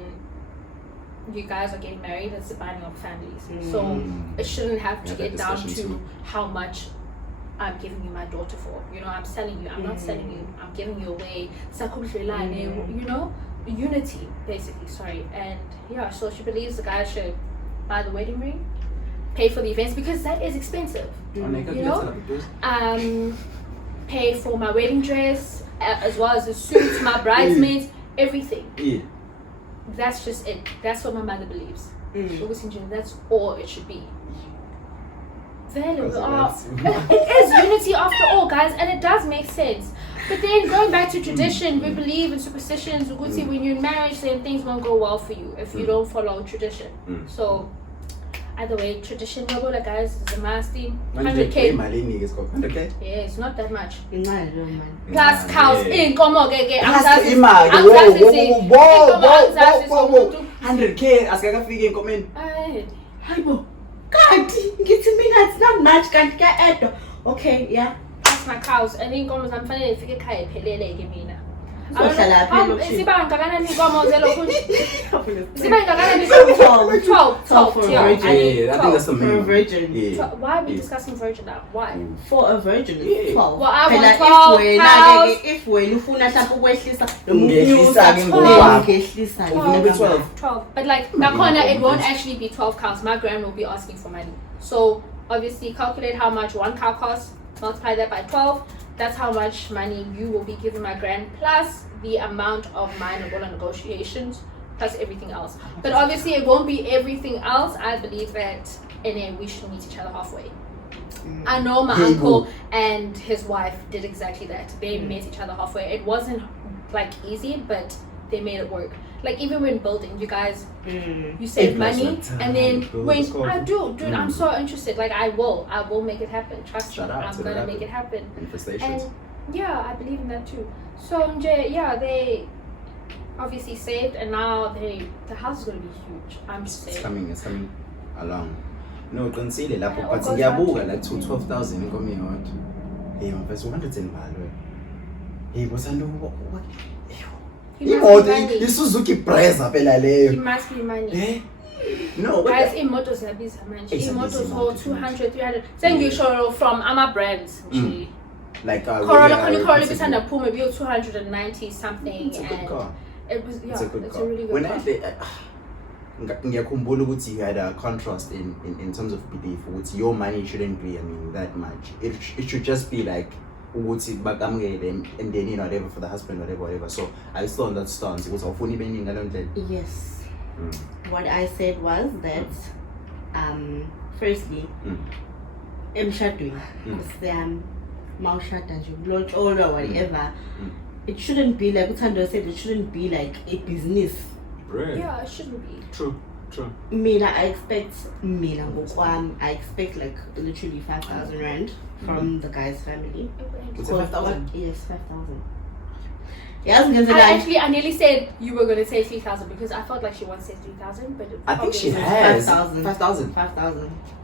you guys are getting married, it's the binding of families. So it shouldn't have to get down to how much I'm giving you my daughter for. You know, I'm selling you. I'm not selling you. I'm giving you away. You know, unity basically. Sorry. And yeah, so she believes the guy should buy the wedding ring, pay for the events because that is expensive. You know, pay for my wedding dress as well as the suits, my bridesmaids, everything. That's just it. That's what my mother believes. That's all it should be. It is unity after all, guys, and it does make sense. But then going back to tradition, we believe in superstitions. When you're in marriage, then things won't go well for you if you don't follow tradition. So either way, tradition, guys, is a massive 100K. Yeah, it's not that much. Plus cows in Komo. 100K. Askagafike in comment. God, it's not much. Okay, yeah. That's my cows. And then comes I'm funny if you get I don't know. 12 for a virgin. I think that's the minimum. For a virgin. Why are we discussing virgin now? Why? For a virgin, 12. Well, I want 12 if when ufuna mhlawumbe ukwehlisa 12. But like nakhona it won't actually be 12 cows. My grand will be asking for money. So obviously calculate how much one cow costs, multiply that by 12, that's how much money you will be giving my grand, plus the amount of my negotiations, plus everything else. But obviously it won't be everything else. I believe that we should meet each other halfway. I know my uncle and his wife did exactly that. They met each other halfway. It wasn't like easy, but they made it work. Like even when building, you guys, you save money, and then when I do, dude, I'm so interested. Like I will make it happen. Trust me, I'm gonna make it happen. And yeah, I believe in that too. So yeah, they obviously saved, and now the house is gonna be huge. I'm just saying. It's coming along. No, consider lapho but ngiyabuka like 12,000 inkomo iyodwa. Hey, mfethu 110 balo. Hey, bosanda what? Isuzuki Brezza phela leyo. It must be money. Eh? No, guys, imoto ziyabiza manje. Imoto hold 200, 300. Sengisho from ama brands. Like Corolla bisanda phuma biyo 290 something. It's a good car. It was it's a really good car. Ngiyakhumbula ukuthi you had a contrast in terms of belief ukuthi your money shouldn't be that much. It should just be like ukuthi bakamukele and then whatever for the husband whatever. So I still on that stance because awufuni beningi ngalo ndlela. Yes. What I said was that firstly emshadweni mawushada nje ulotsholwa whatever, it shouldn't be like uthando said, it shouldn't be like a business. Right. Yeah, it shouldn't be. True. I expect like literally 5,000 rand from the guy's family. Was it 5,000? Yes, 5,000. Yes, I nearly said you were gonna say 3,000 because I felt like she once said 3,000, but I think she has 5,000.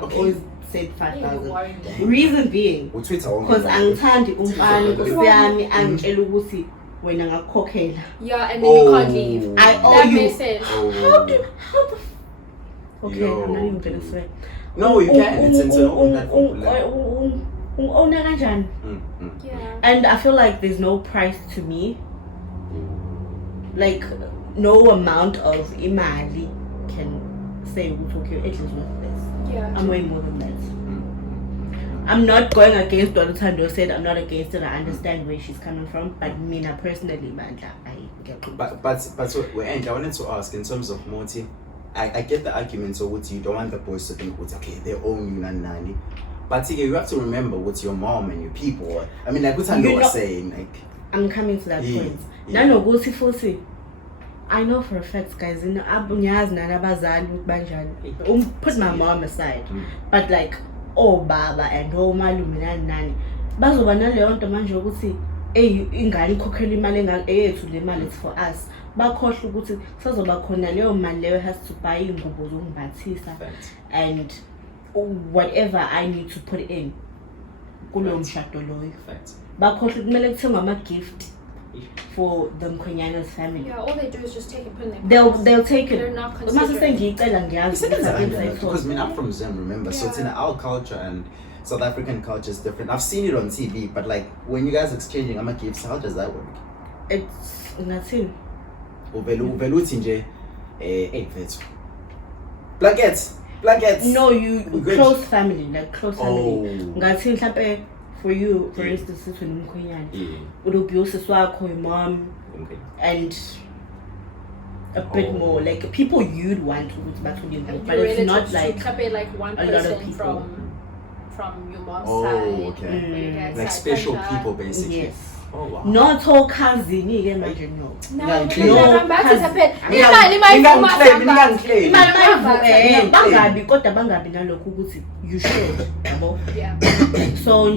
Okay. Always said 5,000. Reason being, because angithandi umfana kusiyami angitshela ukuthi wena ngakukhokhela. Yeah, and then you can't leave. I owe that you. Makes sense. How the okay, I'm not even gonna swear. No, you can. It's into Yeah. And I feel like there's no price to me. Like no amount of imali can say okay, it is worth this. Yeah. I'm way more than that. I'm not going against what Tando said. I'm not against it. I understand where she's coming from. But me personally, man, I get it. But so I wanted to ask in terms of Moti, I get the argument. So what you don't want the boys to think, okay, they own you and nanny. But you have to remember what's your mom and your people. I mean, like what Tando was saying, like. I'm coming to that point. Nano go see. I know for a fact, guys, in Abunyaz Nanabazan put my mom aside. But like baba and malume nani bazoba naleyo nto manje ukuthi ingane ikhokhela imali eyethu le mali for us, bakhohle ukuthi sazoba khona leyo mali leyo has to buy ingubo zokungibhathisa and whatever I need to put in kulo mshado loyo. Bakhohle kumele kuthengwe ama gift for the Mkhwenyana's family. Yeah, all they do is just take it, put in their they'll take it. They're not considering. Because I'm from Zim, remember? So it's in our culture and South African culture is different. I've seen it on TV, but like when you guys exchanging ama gifts, how does that work? It's nothing. Blankets. No, you close family, like close family. For you, for instance, when Mkhwenyana, your mom, and a bit more like people you'd want to but it's not like one person from your mom's side. Okay. Like special people, basically. Yes. Oh wow. Not all cousin, you can imagine. No. You should. Yeah. So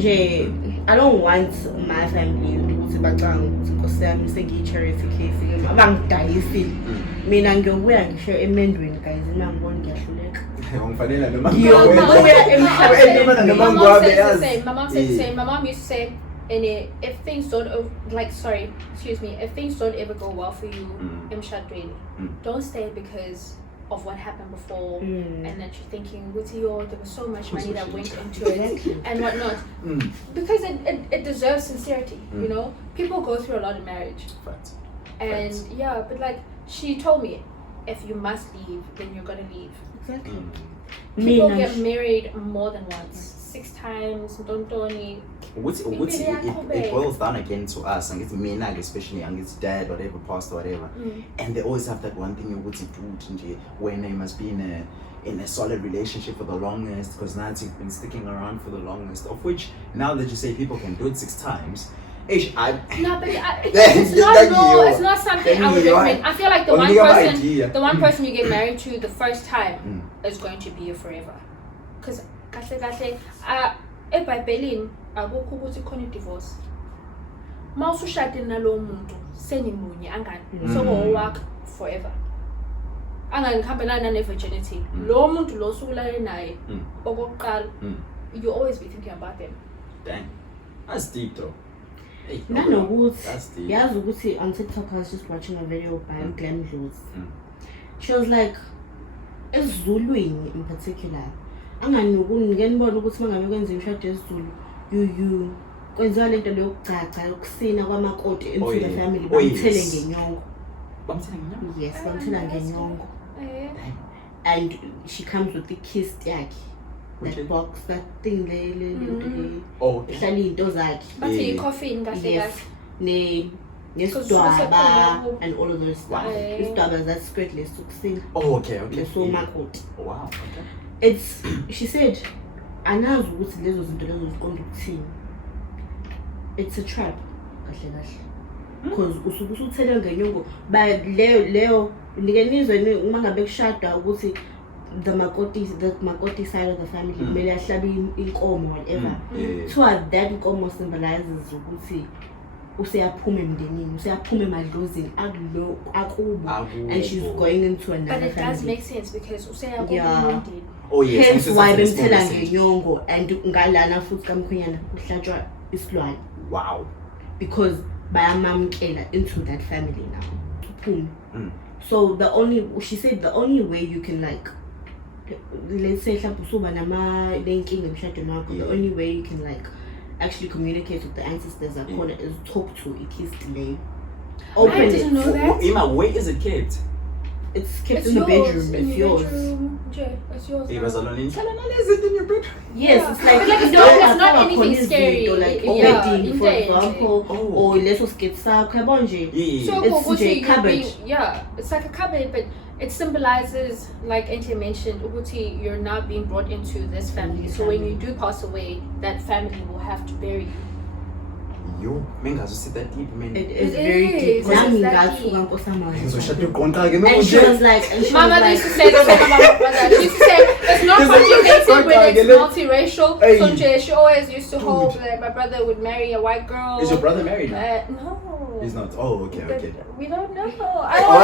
I don't want my family to because I'm saying charity case. I'm dying. Mina ngiyobuya ngisho emendweni guys ngibona ngiyahluleka. My mom said the same. My mom used to say, and if things don't if things don't ever go well for you, don't stay because of what happened before, and that you're thinking, there was so much money that went into it and whatnot. Because it deserves sincerity, you know? People go through a lot in marriage. And yeah, but like she told me, if you must leave, then you're gonna leave. Exactly. People get married more than once, 6 times, don't it boils down again to us, and it's me, especially, and it's dad, whatever, pastor, whatever, and they always have that one thing when they must be in a solid relationship for the longest, because now you've been sticking around for the longest, of which now that you say people can do it 6 times. It's not something I would recommend. I feel like the one person you get married to the first time is going to be your forever. Because ebhayibhelini akukho ukuthi khona i-divorce. Ma usushade nalowo muntu senimunye angani so owakho forever. Angangikhambelana ne-virginity. Lo muntu lo usukulale naye okokuqala you always be thinking about them. Dang. That's deep though. Nanokuthi yazi ukuthi on TikTok I was just watching a video by Glenn Lewis. She was like esiZulwini in particular angani ngenibona ukuthi mangabe kwenza imshado yesiZulu you kwenziwa lento leyokucaca yokusina kwamakoti into the family bamthele ngenyongo. Yes, bamthela ngenyongo. And she comes with the kiss yakhe. That box, that thing hlala into zakhe bathi i-coffin kahle kahle nesdwaba and all of those stuff. Isdwaba that's squirtless ukusina. Okay. So makoti. Wow, okay. It's, she said, anazi ukuthi lezo zinto lezo ziqonda ukuthini. It's a trap kahle kahle. Because usuke usuthele ngenyongo ba leyo nikenizwe uma ngabe kushada ukuthi the makoti side of the family kumele ahlabe inkomo whatever. So that inkomo symbolizes ukuthi useyaphuma emndenini, useyaphuma emadlozini akubo, and she's going into another family. But it does make sense because useyaphuma emndenini. Oh yes. Hence why bemthela ngenyongo and ngalana futhi kamkhwenyana kuhlatshwa isilwane. Wow. Because bayamamkela into that family now. So she said the only way you can like, let's say the only way you can like actually communicate with the ancestors is talk to a kiss delay. I didn't know that. Emma, where is it kept? It's kept in the bedroom. It's yours. It's yours. It was alone in your bedroom. Yes, it's like it's not anything scary. Like wedding, for example, or let's get So it's a cupboard. It's like a cupboard, but it symbolizes, like Auntie mentioned, Uguti, you're now being brought into this family. So when you do pass away, that family will have to bury you. Yo, mengazo sit that deep, man. It is very deep. And she was like, Mama used to say the same about my brother. She used to say, it's not conjugated when it's multiracial. She always used to hold that my brother would marry a white girl. Is your brother married now? No. He's not. Oh, okay. We don't know. I don't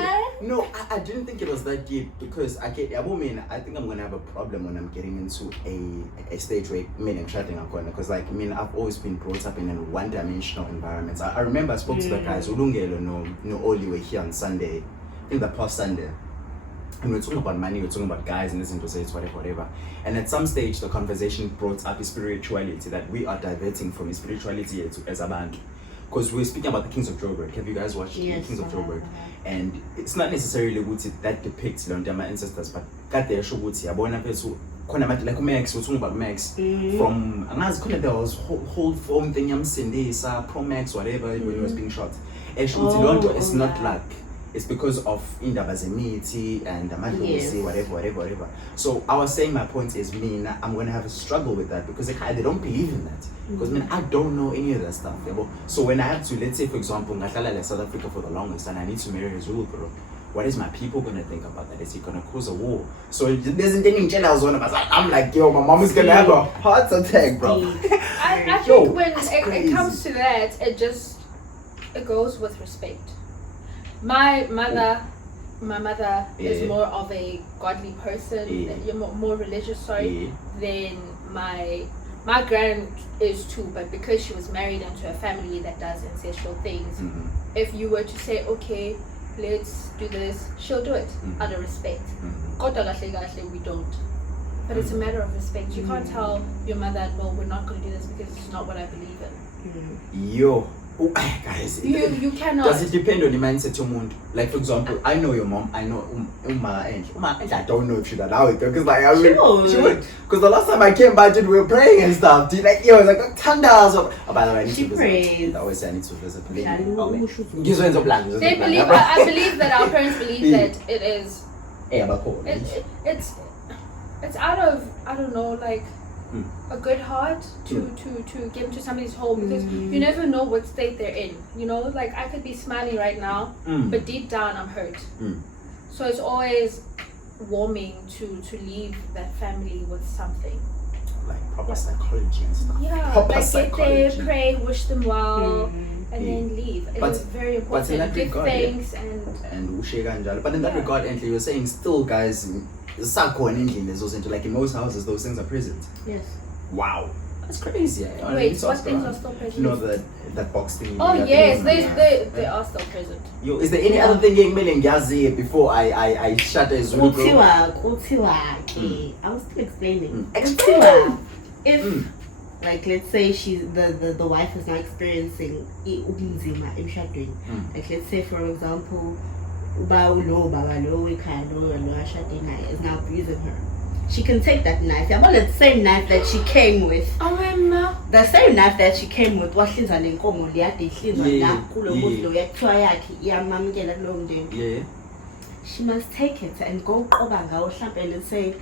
know. No, I didn't think it was that deep because I think I'm gonna have a problem when I'm getting into a stage where I'm chatting because I've always been brought up in a one-dimensional environment. I remember I spoke to the guys Ulungelo no Oli were here on Sunday, in the past Sunday. And we're talking about money, we're talking about guys and listening to say it's whatever. And at some stage the conversation brought up spirituality, that we are diverting from spirituality as a band. Because we're speaking about the Kings of Joburg. Have you guys watched the Kings of Joburg? And it's not necessarily that depicts my ancestors, but got their show like Max, we're talking about Max from there was whole form thing Pro Max, whatever when he was being shot. It's not like it's because of indabazemiti and whatever. So I was saying my point is I'm gonna have a struggle with that because they don't believe in that. Because I don't know any of that stuff. So when I have to, let's say for example, Nahlala South Africa for the longest and I need to marry a Zulu girl, what is my people gonna think about that? Is he gonna cause a war? So there's anything I'm like, yo, my mom is gonna have a heart attack, bro. I think when it comes to that, it goes with respect. My mother is more of a godly person, more religious, than my grand is too, but because she was married into a family that does ancestral things, if you were to say, okay, let's do this, she'll do it out of respect. We don't. But it's a matter of respect. You can't tell your mother, well, we're not going to do this because it's not what I believe in. Yo, Oh, guys, you cannot. Does it depend on the mindset of your Like, for example, I know your mom. I know Uma and I don't know if she'd allow it because like she would. Because the last time I came back, we were praying and stuff. Dude, like, yo, like $10. Oh, by the way, I need to visit. I always say I need to visit. I believe that our parents believe that it is. It's out of, I don't know, like a good heart to get into somebody's home, because you never know what state they're in. You know, like I could be smiling right now, but deep down I'm hurt. So it's always warming to leave that family with something. Like proper psychology and stuff. Yeah, proper like psychology. Get there, pray, wish them well, and then leave. It's very important. Give thanks and But in that regard, Anthony, you were saying still, guys, like in most houses, those things are present. Yes. Wow. That's crazy. Wait, what things are still present? You know that box thing. Oh yes, they are still present. Yo, is there any other thing before I shut the Zulu group? I was still explaining. If like let's say the wife is not experiencing like let's say for example is now abusing her. She can take that knife. The same knife that she came with. The same knife that she came with. She must take it and go and say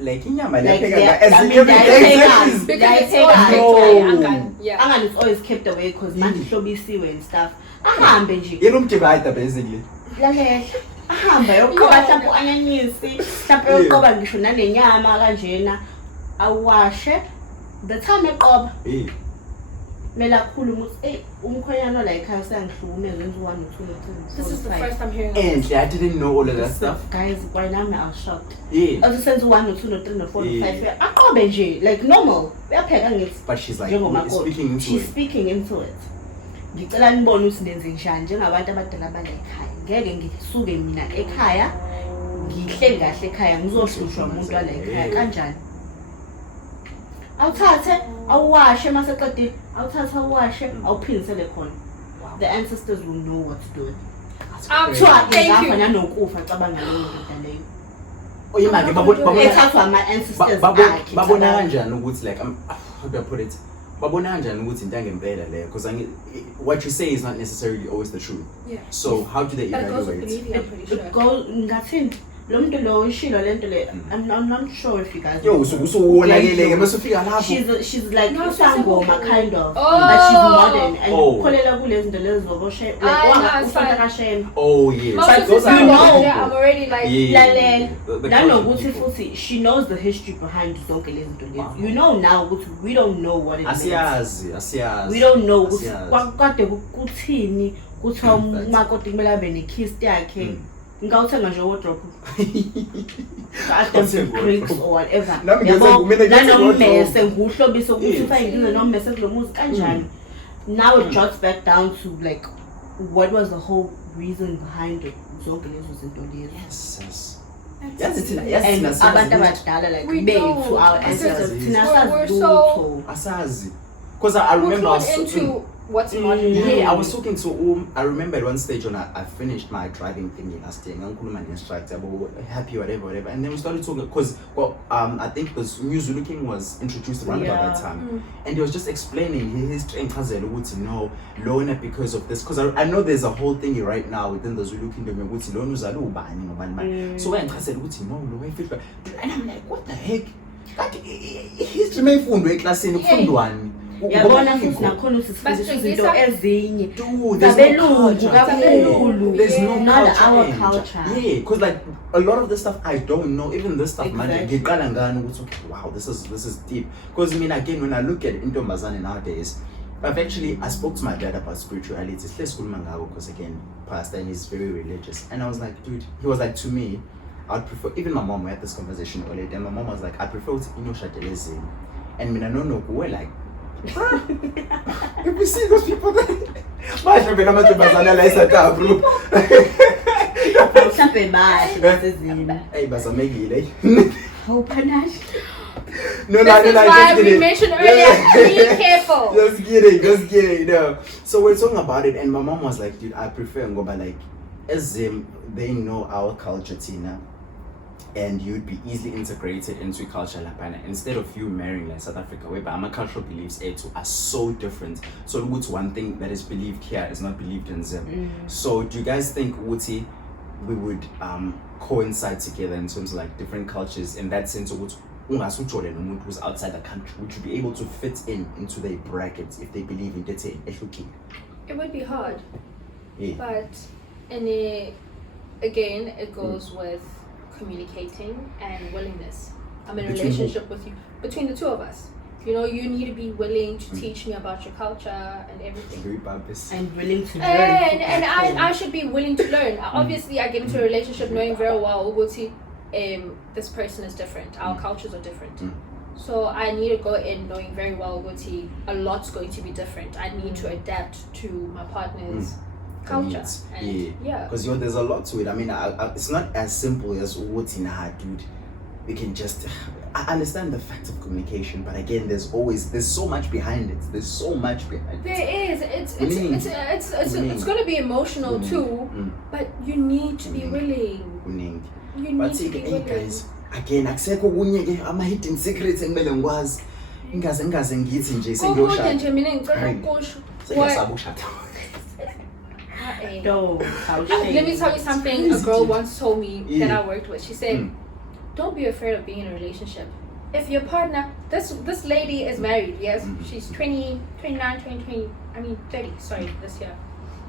like it's always kept away because man and stuff. Basically. Ahamba yoqoba mhlawumbe anyanyisi mhlawumbe yoqoba ngisho nalenyama kanjena awashe the time eqoba mela khulu ukuthi umkhonyana la ekhaya usangihlukumeza wenza 1 or 2 This is the first time hearing and I didn't know all of that stuff. Guys, why now I was shocked. I was sense 1 or 2 or 3 or 4 or 5 aqobe nje like normal uyapheka ngithi but she's like speaking into it. Ngicela nibone ukuthi nenze njani njengabantu abadala abalekhaya. Ngeke ngisuke mina ekhaya ngihleli kahle ekhaya ngizohlushwa umuntu wala ekhaya kanjani. Awuthathe awashe mase qedile awuthathe awashe awuphindisele khona. The ancestors will know what to do with it. Thank you. Nanokufa cabanga leyo nto leyo. Oyimake babona ama ancestors babona kanjani ukuthi like how do I put it? Babona kanjani ukuthi into angempela leyo because what you say is not necessarily always the truth. Yeah. So how do they evaluate? It goes ngathini lo muntu lo ushilo lento le I'm not sure if you guys yo usubonakele bese ufika lapho she's like sangoma kind of but she's modern and ukholela kulezi zinto lezi zoboshe like ufana kashena yes but those are I'm already like lalela nanokuthi futhi she knows the history behind zonke lezi zinto lezi you know now ukuthi we don't know what it means asiyazi we don't know kade kuthini kuthiwa umakoti kumele abe nekiss yakhe ngawuthenga nje wardrobe Greeks or whatever nanommese nguhlobisa ukuthi ufayingize nommese kulomuzi kanjani. Now it drops back down to like what was the whole reason behind it zonke lezo zinto lezi. Yes abantu abadala like bethu our ancestors thina asazi because I remember into what's modern. Yeah, I was talking to I remember at one stage when I finished my driving thingy last year. My instructor, happy whatever, and then we started talking because I think the new Zulu King was introduced around about that time, and he was just explaining his history to know Lona because of this. Because I know there's a whole thingy right now within the Zulu Kingdom. So when I said no, and I'm like, what the heck? That history may fund class in one. Yabona futhi nakhona usifundisa izinto ezinye there's no our culture. Yeah, because like a lot of the stuff I don't know, even this stuff man wow, this is deep. Because I mean again when I look at intombazane nowadays, I spoke to my dad about spirituality because again pastor and he's very religious, and I was like, dude, he was like, to me I'd prefer, even my mom, we had this conversation earlier, and my mom was like, I prefer to inoshatelezi and mina no we're like if we see those people then No, this is why we mentioned earlier, be careful. Just kidding. No. So we're talking about it, and my mom was like, dude, I prefer Ngoba, like, as they know our culture, Tina, and you'd be easily integrated into culture lapana instead of you marrying like South Africa, where my cultural beliefs are so different. So what's one thing that is believed here is not believed in Zim. So do you guys think Wuti we would coincide together in terms of like different cultures in that sense, of who's outside the country, would you be able to fit into their brackets if they believe in that? It would be hard, but again it goes with communicating and willingness. I'm in a relationship with you, between the two of us. You know, you need to be willing to teach me about your culture and everything. And willing to learn. And I should be willing to learn. Obviously, I get into a relationship knowing very well, this person is different. Our cultures are different. So I need to go in knowing very well, a lot's going to be different. I need to adapt to my partner's culture. Because there's a lot to it. I mean, it's not as simple as what's in a heart, dude. We can just, I understand the fact of communication, but again, there's so much behind it. There is. It's going to be emotional too, but you need to be willing. You need to be willing. Guys, again, I'm hidden secrets and melangwas. Ingaze ngithi nje sengiyosha. Let me tell you something a girl once told me that I worked with. She said, don't be afraid of being in a relationship. If your partner, this lady is married, yes, she's 29, 30, sorry, this year.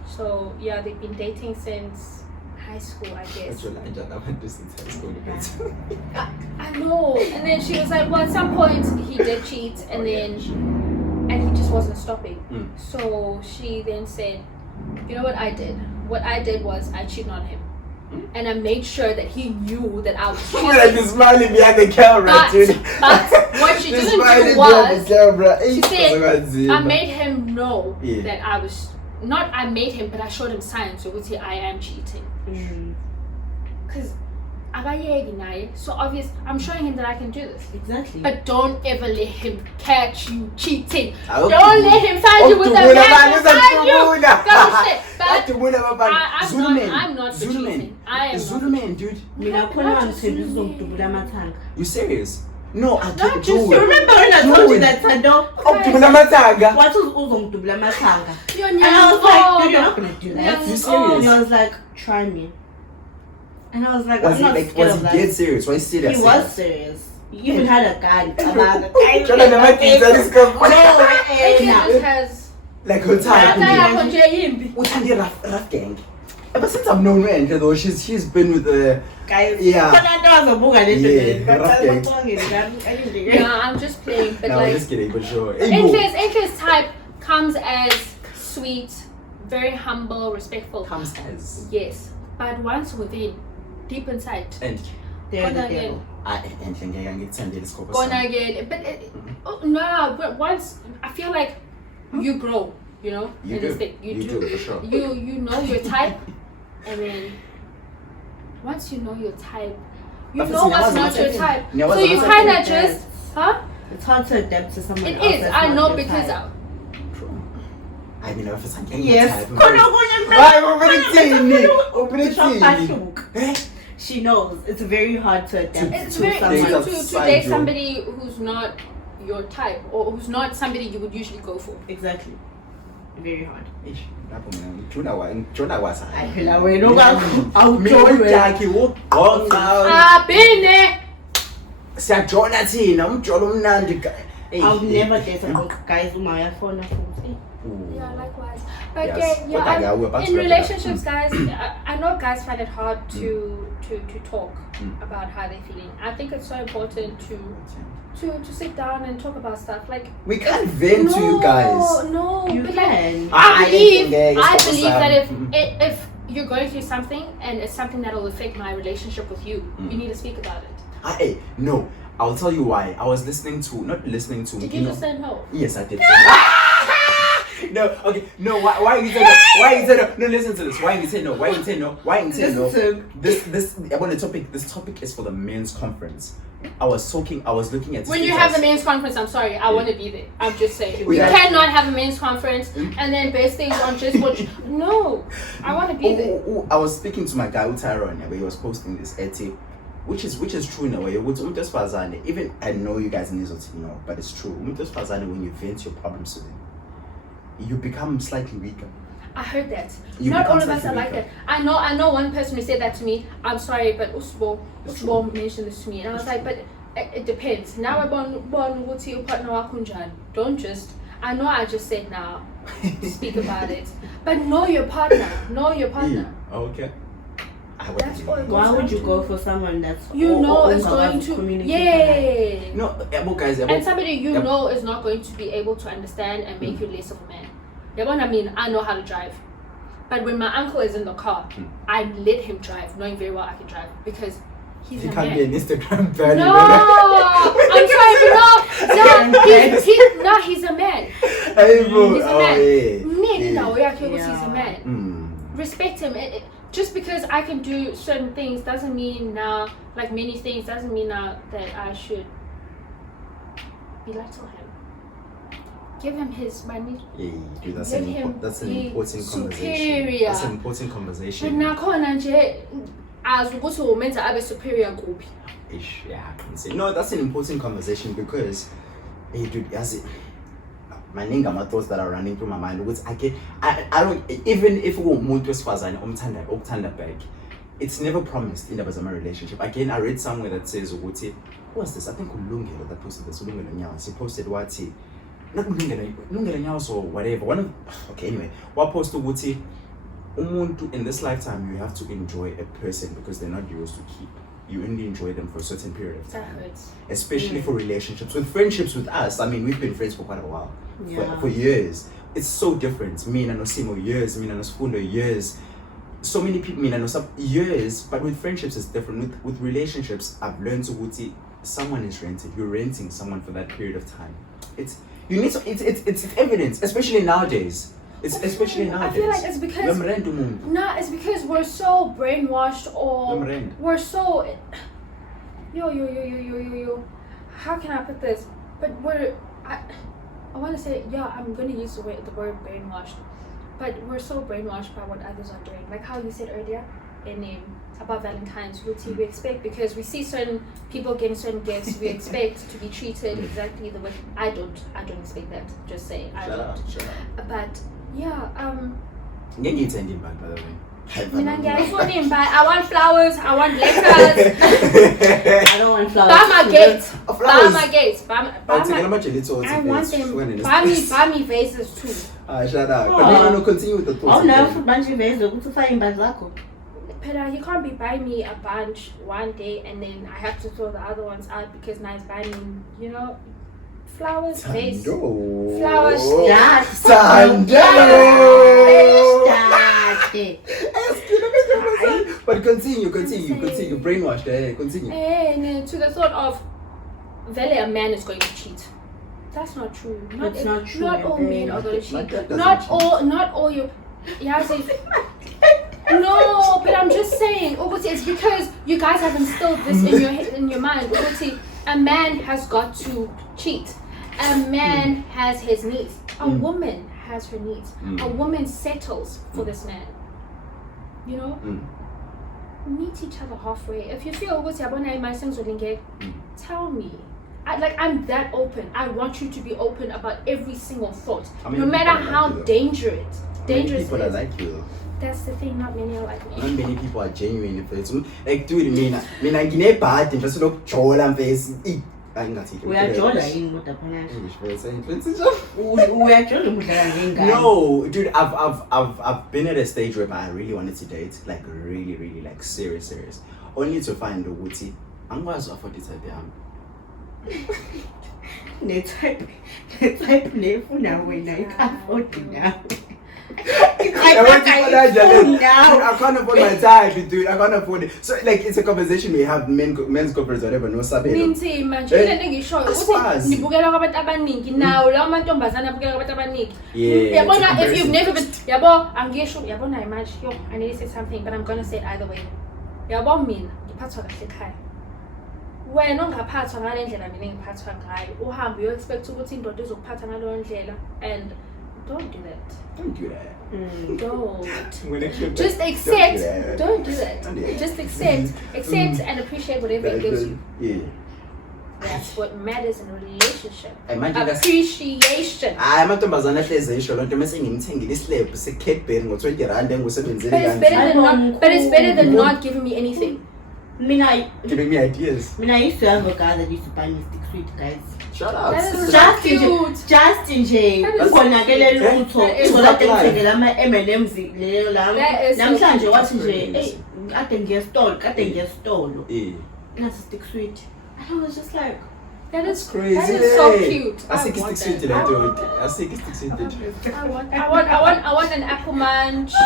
So yeah, they've been dating since high school, I guess. I know. And then she was like, well, at some point he did cheat, and he just wasn't stopping. So she then said, you know what I did? What I did was I cheated on him. And I made sure that he knew that I was cheating. Look at this smiling behind the camera, dude. But what she didn't do was, she said, I made him know that I was, not I made him, but I showed him signs. So I am cheating. Because so obvious, I'm showing him that I can do this. Exactly. But don't ever let him catch you cheating. Don't let him find you with a man beside you. But I'm not for cheating. I am Zulu man, dude. You serious? No, I can't do it. You remember when I told you that Tando? What was Uzong Matanga? And I was like, dude, you're not gonna do that. You serious? And I was like, try me. And I was like, I'm not scared of that. Was he dead serious? Why serious? He was serious. He even had a gun. It has like her time. What's the rough gang? Ever since I've known her, though, she's been with the guys. Yeah, I'm just playing. But no, like, I'm just kidding, but sure. Interest type comes as sweet, very humble, respectful. Comes as yes, but once within, deep inside, and they're the devil. But once I feel like you grow, you know, you do for sure. You know your type, and then once you know your type, you know what's not your type. So you kind of just, It's hard to adapt to someone else. It is. I know because. I mean, if it's like yes. She knows it's very hard to adapt. It's very to date somebody who's not your type or who's not somebody you would usually go for. Exactly. Very hard. I'll never date a guys who my phone. Yeah, likewise. But in relationships, guys, I know guys find it hard to talk about how they're feeling. I think it's so important to sit down and talk about stuff. Like we can't vent to you guys. No, you but can. Like, I believe that if you're going through something and it's something that will affect my relationship with you, you need to speak about it. No, I'll tell you why. I was not listening to. Did you just say no? Yes, I did. No, okay, no. Why you say no? Why you say no? No, listen to this. Why you say no? Why you say no? Why you say no? This. I want the topic. This topic is for the men's conference. I was looking at. When you have the men's conference, I'm sorry, I want to be there. I'm just saying, we Yeah. cannot have a men's conference and then base things on just what. No, I want to be there. I was speaking to my guy Tyrone, where he was posting this etty, which is true in a way. Even I know you guys need to know, but it's true. When you vent your problems to them, you become slightly weaker. I heard that. Not all of us are like that. I know one person who said that to me. I'm sorry, but Usbo mentioned this to me, and I was like, but it depends. Now your partner. Don't just. I know I just said now. Speak about it, but know your partner. Know your partner. Yeah. Okay. That's all. Why would you go for someone that's is going to communicate? No, guys. And somebody know is not going to be able to understand and make you less of a man. You know what I mean? I know how to drive, but when my uncle is in the car, I let him drive, knowing very well I can drive because he's a man. He can't be an Instagram fan. No, I'm sorry, no, he's a man. He's a man. Respect him. Just because I can do certain things doesn't mean now, like many things, doesn't mean now that I should belittle him. Give him his money. Yeah, dude, that's an important conversation. Superior. That's an important conversation. But now, as we go to women to have a superior group. Yeah, I can say. No, that's an important conversation because, hey, dude, my thoughts that are running through my mind. I don't, even if we move to Umtanda back, it's never promised in the Bazama relationship. Again, I read somewhere that says, who was this? I think Ulungelo that posted this. He posted what he. Not Lungela or whatever. Anyway, what post to Wuti? In this lifetime, you have to enjoy a person because they're not yours to keep. You only enjoy them for a certain period of time. That hurts. Especially for relationships. With friendships with us, I mean, we've been friends for quite a while. Yeah. For years. It's so different. Me and Osimo years, me and Osfundo years. So many people, me and Osap years, but with friendships it's different. With relationships, I've learned to Wuti, someone is rented. You're renting someone for that period of time. It's evidence, especially nowadays. I feel like it's because we're so brainwashed or we're so yo. How can I put this? But I want to say I'm going to use the word brainwashed, but we're so brainwashed by what others are doing. Like how you said earlier about Valentine's, we expect because we see certain people getting certain gifts, we expect to be treated exactly the way. I don't expect that. Just saying, I don't. Shut up. But yeah, Then you send him back, by the way. I want flowers. I want letters. I don't want flowers. Buy my gates. I want them. Buy me vases too. Shut up. But no, continue with the thoughts. Oh no, for bunch of vases. But you can't be buying me a bunch one day and then I have to throw the other ones out because now it's buying me, flowers, vase, flowers, But continue. Brainwashed, continue. And to the thought of, a man is going to cheat. That's not true. It's not true. Not all men are going to cheat. Not all you. No, but I'm just saying, it's because you guys have instilled this in your mind. A man has got to cheat. A man has his needs. A woman has her needs. A woman settles for this man. Meet each other halfway. If you feel tell me. I'm that open. I want you to be open about every single thought, no matter how dangerous people it is. are like you though. That's the thing, not many are like me. Not many people are genuine. Like, dude, mina gine bad and just look troll and face. We are trolling with the No, dude, I've been at a stage where I really wanted to date, like really, like serious. Only to find the Wuti. I'm going to afford it at the the type name for now when I can't afford it now. I I can't afford my time, dude. I can't afford it. So like it's a conversation we have men's conference whatever. No sabe. Ninti manje into engishoyo ukuthi nibukela kwabantu abaningi nawo lawo mantombazana abukela kwabantu abaningi. Yabona if you've never been yabo angisho yabona image yo I need to say something but I'm going to say it either way. Yabo mina ngiphathwa kahle ekhaya. Wena ongaphathwa ngale ndlela mina ngiphathwa ngayo uhambe you expect ukuthi indoda izokuphatha ngalo ndlela and don't do that. Don't do that. Don't. Just accept. Don't do that. Just accept and appreciate whatever it gives you. Yeah. That's what matters in a relationship. Appreciation. Amantombazana hleze isho lonto mase ngimthengile islab se-Cadbury ngo-20 rand engusebenzele kanti. But it's better than not giving me anything. Giving me ideas. I used to have a guy that used to buy me stick sweet, guys. Shut up. That is so cute. Justin J. Ukonakele lutho. Ngizolathengela ama M&M's lelo lami. Namhlanje wathi nje, kade ngiyestolo. Nathi stick sweet. And I was just like, that is crazy. That is so cute. I think it's stick sweet. I think it's stick sweet. I want an apple munch. I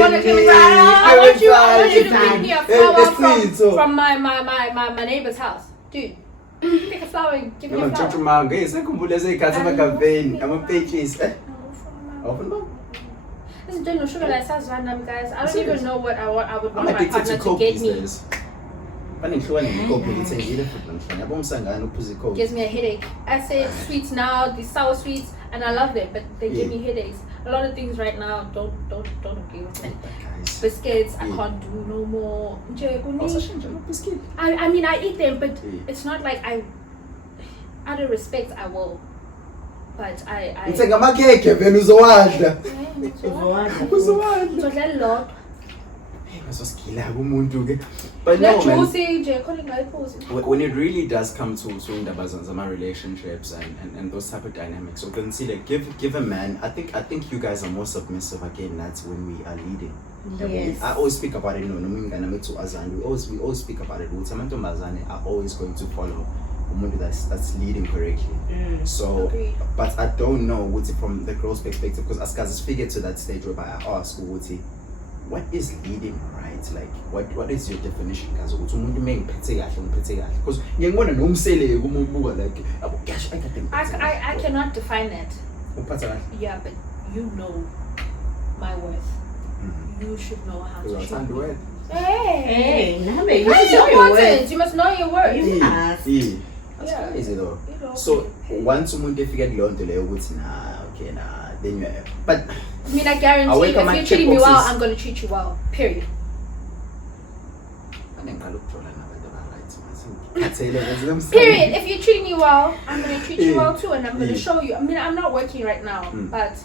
want you to bring me a flower from my neighbor's house. Dude, pick a flower and give me a flower. I'm a pages. Open up. Listen, don't know sugar like that's random, guys. I don't even know what I would want my partner to get me. Gives me a headache. I said sweets now, these sour sweets, and I love them, but they give me headaches. A lot of things right now don't agree with me. Biscuits, I can't do no more. I mean, I eat them, but it's not like out of respect, I will. But I but no, when it really does come to my relationships and those type of dynamics, so consider give a man. I think you guys are more submissive again. That's when we are leading. Yes. I always speak about it. We always speak about it. Are always going to follow that's leading correctly. So, agreed. But I don't know what's it from the girl's perspective, because as guys figure to that stage where I ask what is leading, right? Like what is your definition, guys? Because I cannot define that. Yeah, but you know my worth. You should know how to treat me. Hey, that's important. You must know your worth. That's crazy though. So once someone figured you out, then you but I mean, I guarantee if you're treating me well, I'm going to treat you well. Period. Period. If you're treating me well, I'm going to treat you well too, and I'm going to show you. I mean, I'm not working right now, but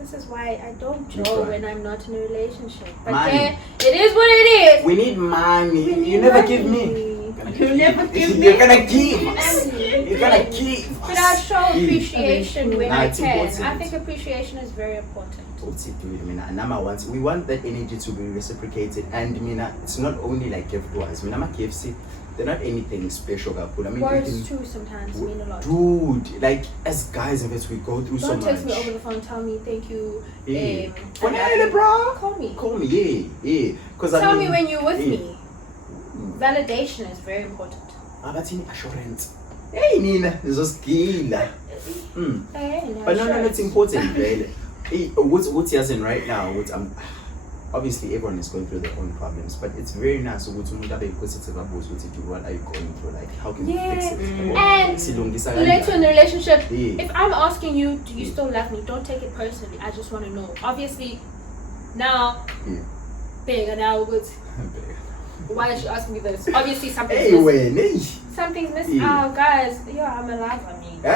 this is why I don't know when I'm not in a relationship. But it is what it is. We need money. You never give me. You never give me. You're gonna give. You're gonna give. But I show appreciation when I can. I think appreciation is very important. We want that energy to be reciprocated, and it's not only like gift wise. They're not anything special. Words too sometimes mean a lot. Dude, like as guys, we go through so much. Don't text me over the phone. Tell me thank you. Bro. Call me. Yeah. Tell me when you're with me. Validation is very important. Assurance. Hey, Nina, this is killer. But no, it's important, really. What's happening right now? Obviously, everyone is going through their own problems, but it's very nice. What are you going through? Like, how can you fix it? And later in the relationship, if I'm asking you, do you still love me? Don't take it personally. I just want to know. Obviously, now, why is she asking me this? Obviously, something's missing. Something's missing. Oh, guys, I'm alive. I mean, I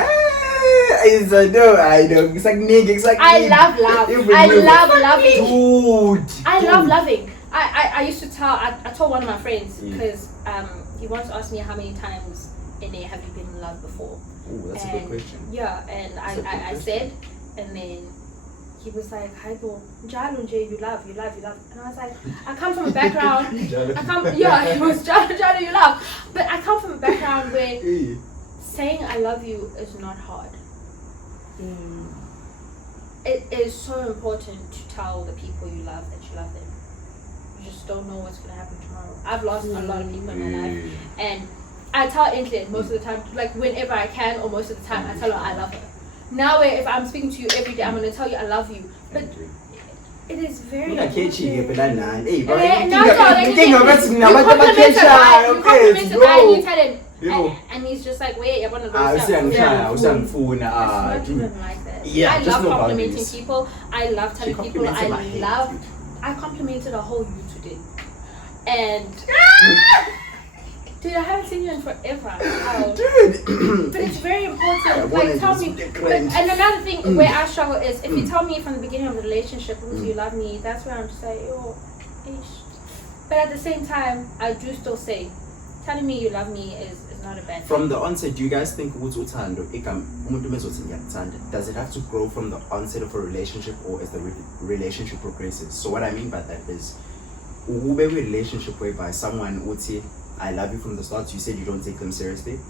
know. It's like nigga. It's like I love love. I love loving. Dude. I love loving. I used to tell. I told one of my friends because he once asked me how many times in a have you been in love before. Oh, that's a good question. Yeah, and I said, and then he was like, Haibo, Jalo J, you love. And I was like, I come from a background. It was Jalo, you love. But I come from a background where saying I love you is not hard. it is so important to tell the people you love that you love them. You just don't know what's gonna happen tomorrow. I've lost a lot of people in my life, and I tell Ainsley most of the time, like whenever I can, or most of the time, I tell her I love her. Now, if I'm speaking to you every day, I'm gonna tell you I love you, but it is very important. You compliment a guy, you tell him, and he's just like, wait, I want to go. It's not even like that. Yeah, I love complimenting people. I love telling people I complimented a whole you today, and dude, I haven't seen you in forever. Dude, but it's very important. Like, tell me. And another thing where I struggle is if you tell me from the beginning of the relationship, you love me, that's where I'm just like, oh, ish. But at the same time, I do still say, telling me you love me is not a bad thing. From the onset, do you guys think does it have to grow from the onset of a relationship, or as the relationship progresses? So what I mean by that is, ube a relationship whereby someone would say, I love you from the start, you said you don't take them seriously,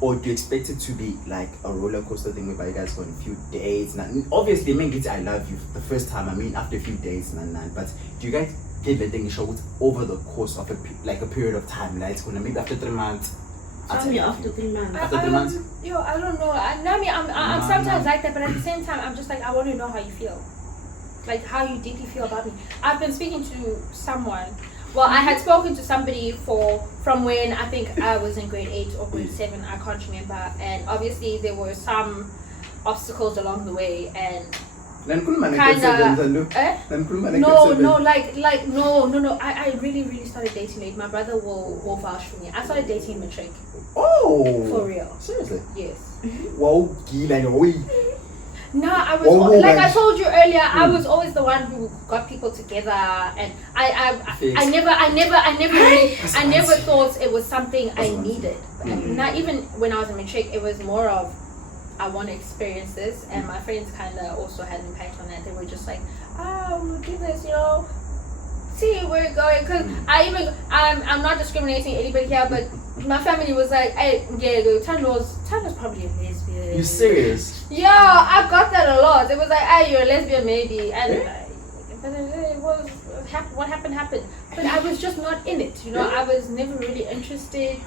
or do you expect it to be like a roller coaster thing whereby you guys go on a few dates? Obviously, I mean, I love you the first time, I mean, after a few days, but do you guys get the thing show over the course of a period of time, like maybe after 3 months? Tell me after 3 months. After 3 months? Yo, I don't know. I'm sometimes like that, but at the same time, I'm just like, I want to know how you feel. Like, how you deeply feel about me. I've been speaking to someone. Well, I had spoken to somebody from when I think I was in grade 8 or grade 7, I can't remember. And obviously there were some obstacles along the way, and no, I really started dating late. My brother will vouch for me. I started dating in matric. Oh, for real? Seriously? Yes. Wow, No, I was like I told you earlier. I was always the one who got people together, and I never thought it was something I needed. Not even when I was in matric, it was more of I want to experience this, and my friends kind of also had an impact on that. They were just like, we'll do this, see where we're going. Because I'm not discriminating anybody here, but my family was like, hey, yeah, Tando's probably a lesbian. You serious? Yeah, I got that a lot. It was like, hey, you're a lesbian maybe, and but it was what happened. But I was just not in it, I was never really interested.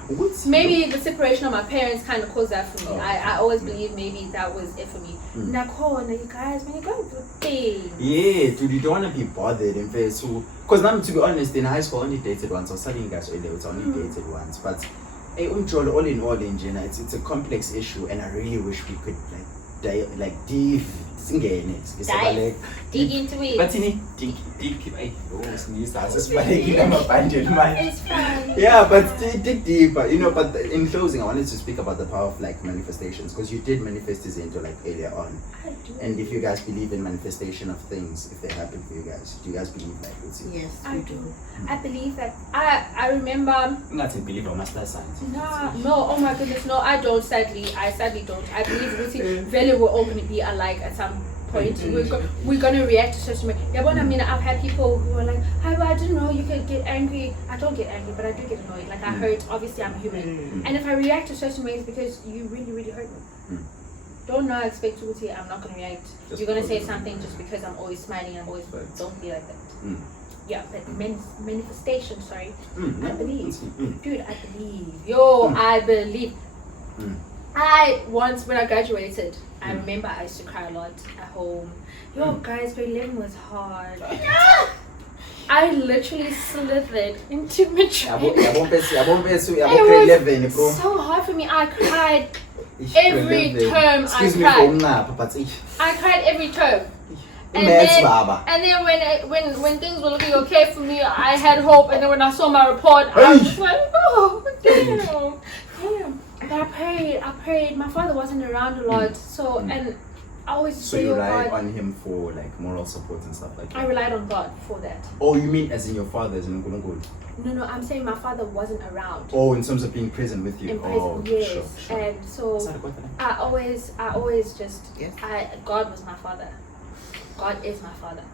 Maybe the separation of my parents kind of caused that for me. I always believe maybe that was it for me. Now, you guys, when you go through things. Yeah, dude, you don't want to be bothered in face who. Because now, to be honest, in high school, I only dated once. I was telling you guys earlier, I only dated once. But all in all, in Jenna, it's a complex issue, and I really wish we could dig into it. But deep. It's fun. Yeah, but dig deeper, But in closing, I wanted to speak about the power of manifestations, because you did manifest this into earlier on. I do. And if you guys believe in manifestation of things, if they happen for you guys, do you guys believe Yes, I do. I believe that. I remember. Not to believe on master science. No, oh my goodness, no, I don't. I sadly don't. I believe value we're all going to be alike at some point. We're going to react to certain way. Yeah, but I've had people who are like, hi, but I didn't know you could get angry. I don't get angry, but I do get annoyed. Like, I hurt. Obviously, I'm human. And if I react to certain ways because you really, really hurt me. Don't now expect to say I'm not going to react. You're going to say something just because I'm always smiling and I'm always... Don't be like that. Yeah, but manifestation, sorry. I believe. Dude, I believe. I believe. Once when I graduated, I remember I used to cry a lot at home. Guys, grade 11 was hard. I literally slithered into matric. It was so hard for me. I cried every term. I cried every term. And then when things were looking okay for me, I had hope. And then when I saw my report, I was just like, oh, damn. But I prayed. My father wasn't around a lot, so and I always say, you relied on him for moral support and stuff like that? I relied on God for that. Oh, you mean as in your father, as in Ngulungulu? No, I'm saying my father wasn't around. Oh, in terms of being present with you? In prison, yes. Sure. And so I always just, God was my father. God is my father.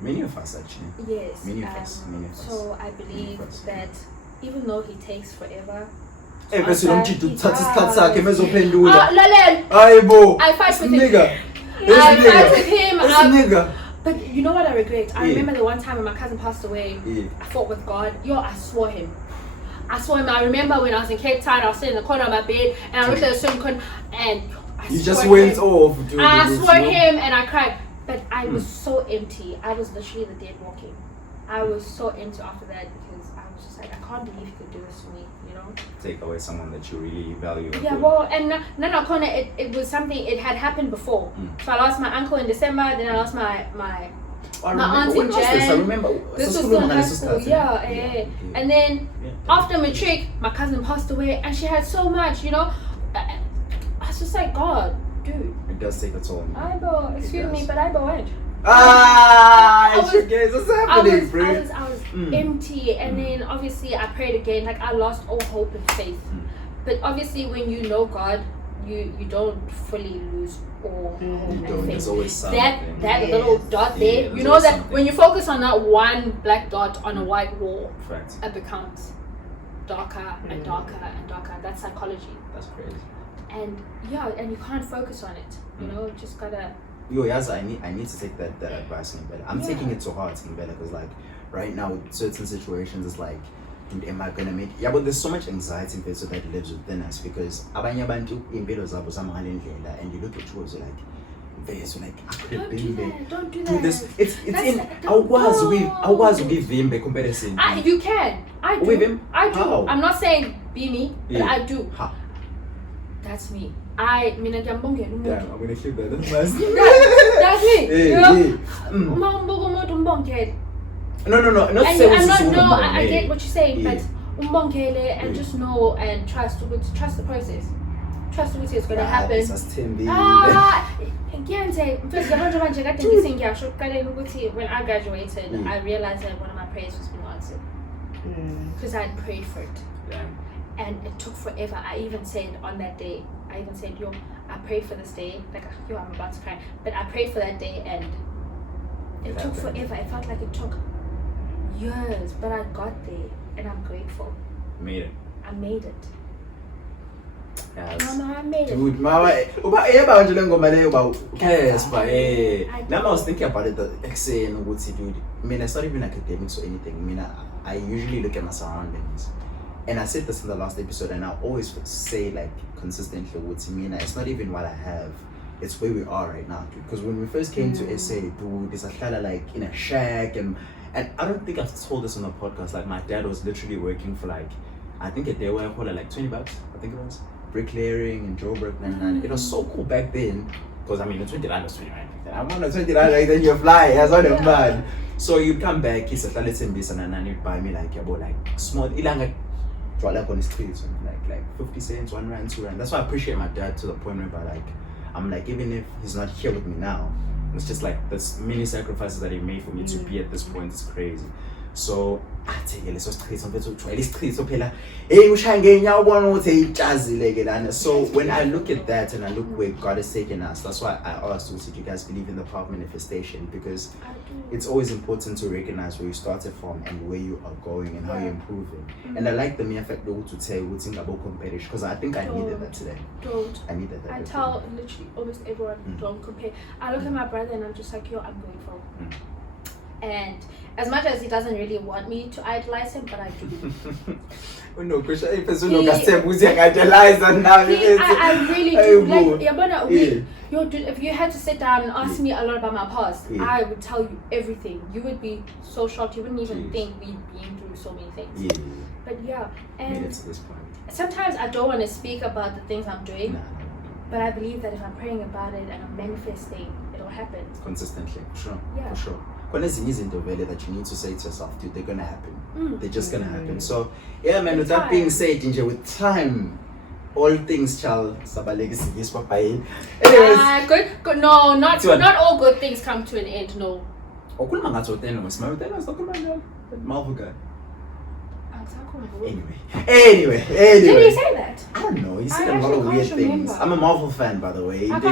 Many of us actually. Yes. Many of us. So I believe that even though he takes forever, I fight with him. I fight with him. This nigga. But you know what I regret? I remember the one time when my cousin passed away. I fought with God. I swore him. I remember when I was in Cape Town, I was sitting in the corner of my bed and I looked at a certain corner and you just went off. I swore him and I cried. But I was so empty. I was literally the dead walking. I was so empty after that because I was just like, I can't believe you could do this to me, you know? Take away someone that you really value. Yeah, well, and it was something, it had happened before. So I lost my uncle in December, then I lost my aunt in Jan. I remember. This was still in high school, yeah. And then after matric, my cousin passed away and she had so much, you know? I was just like, God, dude. It does take a toll. Excuse me, but I went. I was empty, and then obviously I prayed again. Like I lost all hope and faith. But obviously, when you know God, you don't fully lose all hope and faith. There's always something. That little dot there. You know that when you focus on that one black dot on a white wall, it becomes darker and darker and darker. That's psychology. That's crazy. And and you can't focus on it. You know, just gotta. Yes, I need to take that advice in better. I'm taking it to heart in better because like right now with certain situations it's like, dude, am I gonna make it? Yeah, but there's so much anxiety in so that lives within us because abanye abantu impilo zabo zamahale ndlela and you look at yours like there's like I could have been there. Don't do that. This. It's in I was with him by comparison. You can. I do. With him? I do. How? I'm not saying be me, but I do. How? That's me. I'm gonna keep that. That's me. No. Not and say I'm not. No, I get what you're saying, but and just know and trust the process. Trust what is gonna happen. When I graduated, I realized that one of my prayers was being answered because I had prayed for it. And it took forever. I even said on that day, I prayed for this day. Like, I'm about to cry. But I prayed for that day and it took forever. It felt like it took years. But I got there and I'm grateful. Made it. I made it. Yes. No, I made it. Dude, now I was thinking about it saying, dude, it's not even academics or anything. I usually look at my surroundings. And I said this in the last episode, and I always say like consistently, it's not even what I have, it's where we are right now, dude. Because when we first came to SA, dude, it's a fella like in a shack, and I don't think I've told this on the podcast. Like my dad was literally working for like, I think a day where I called it like $20, I think it was bricklaying in Joburg. It was so cool back then, because the $20 was 29. I'm on a $20 like then you fly, as on a man. So you'd come back, he's a and you'd buy me like small like on the streets, like 50 cents, 1 rand, 2 rand. That's why I appreciate my dad to the point where I'm like, even if he's not here with me now, it's just like this many sacrifices that he made for me to be at this point is crazy. So I take it, so when I look at that and I look where God has taken us, that's why I asked you, did you guys believe in the power of manifestation? Because it's always important to recognize where you started from and where you are going and how you're improving. And I like the mere fact to tell you think about competition, because I think I needed that today. I needed that. I tell literally almost everyone, don't compare. I look at my brother and I'm just like, I'm grateful. And as much as he doesn't really want me to idolize him, but I do. I really do. Like, if you had to sit down and ask me a lot about my past, I would tell you everything. You would be so shocked. You wouldn't even think we've been through so many things. But and sometimes I don't want to speak about the things I'm doing, but I believe that if I'm praying about it and I'm manifesting, it'll happen. Consistently, for sure. For sure. That you need to say to yourself, dude, they're gonna happen. They're just gonna happen. So man, with that being said, with time, all things shall anyways. Good. No, not all good things come to an end. No. Anyway. Did he say that? I don't know. He said I a lot of actually weird can't things. remember. I'm a Marvel fan, by the way. I'm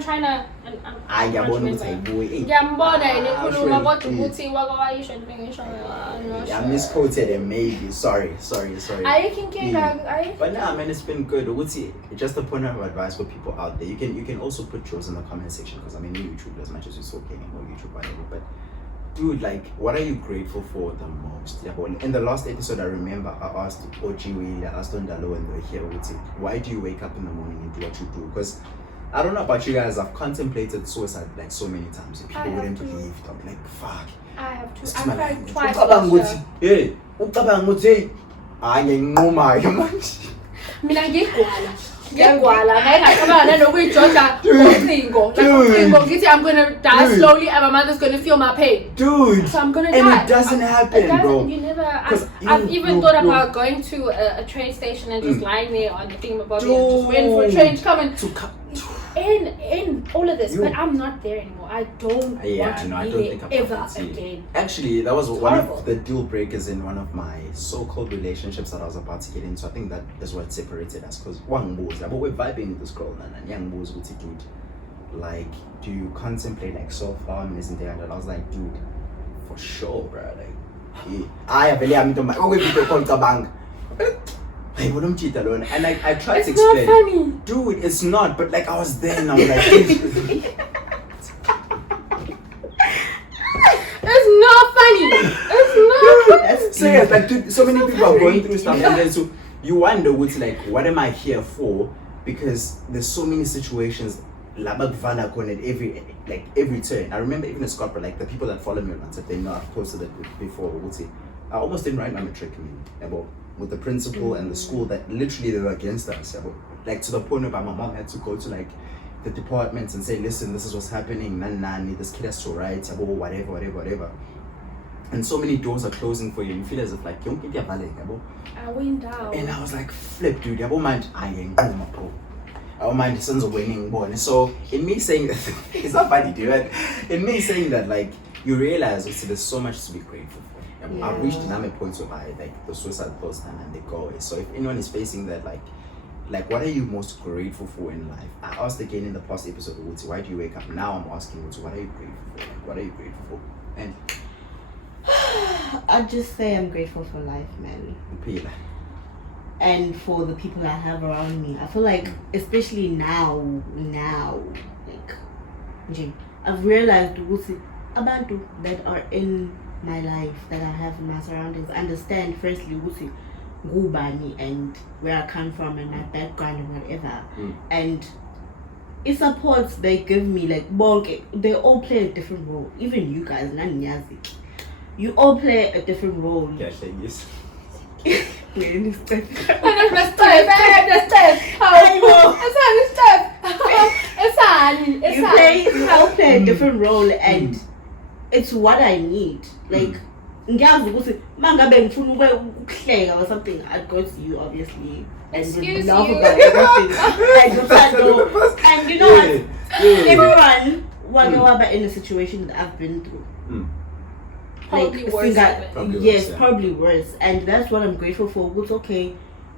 trying to. I got one to say, boy. Ngiyambona yena ekhuluma kodwa ukuthi wakwayisho into engisho. I misquoted him, maybe. Sorry. Ayikho inkinga. But nah, man, it's been good. Just a point of advice for people out there. You can also put yours in the comment section because I mean, YouTube, as much as you're talking or YouTube, whatever. But dude, like, what are you grateful for the most? Yeah, well, in the last episode, I remember I asked Ochiwi, I asked Ondalo when they were here, why do you wake up in the morning and do what you do? Because I don't know about you guys, I've contemplated suicide like so many times. And people wouldn't believe. I'm like, fuck. I have to. It's I my cried life. twice. Hey, Mina ngigwala ngeke ngaqabana nalokuyijoja ngocingo ngithi I'm gonna die slowly and my mother's gonna feel my pain, dude, so I'm gonna and die. it doesn't happen, bro. You never. I've even thought about going to a train station and just lying there on the thingamabob and just waiting for a train to come in all of this, but I'm not there anymore. I don't want to be there ever again. Actually, that was one of the deal breakers in one of my so-called relationships that I was about to get into. I think that is what separated us, because one was like, but we're vibing with this girl and young was with it, dude. Like, do you contemplate like so far missing there? And I was like, dude, for sure, bro. Like, I really am to my people call kabang. Hey, what don't cheat alone? And like I tried to explain. It's not funny. Dude, it's not, but like I was there and I was like, it's not funny. It's not funny. Serious, like dude, so many people are going through stuff and then so you wonder what's like, what am I here for? Because there's so many situations every turn. I remember even in Scotland, like the people that follow me on WhatsApp, they know I've posted it before. I almost didn't write my matric about with the principal and the school that literally they were against us. Like to the point where my mom had to go to like the departments and say, listen, this is what's happening, nani, this kid has to write, whatever. And so many doors are closing for you. You feel as if like, I went down. And I was like, flip, dude, I don't mind. I ain't going, bro. I don't mind the sons of winning born. So in me saying that, it's not funny, dude. In me saying that, like, you realize there's so much to be grateful for. I've reached a point where like the suicide thoughts and they go away. So if anyone is facing that, like what are you most grateful for in life? I asked again in the past episode, why do you wake up? Now I'm asking, what are you grateful for? Like, what are you grateful for? And I'd just say I'm grateful for life, man. And for the people I have around me. I feel like, especially now, like, I've realized abantu that are in my life, that I have in my surroundings, understand firstly ngubani and where I come from and my background and whatever. And it supports they give me, like, they all play a different role. Even you guys, you all play a different role. Yeah, yes. You all play a different role, and it's what I need. Like, or something, I'd go to you, obviously, and laugh about everything. And you know what? Everyone in a situation that I've been through. Probably worse. Probably worse. And that's what I'm grateful for. It's okay.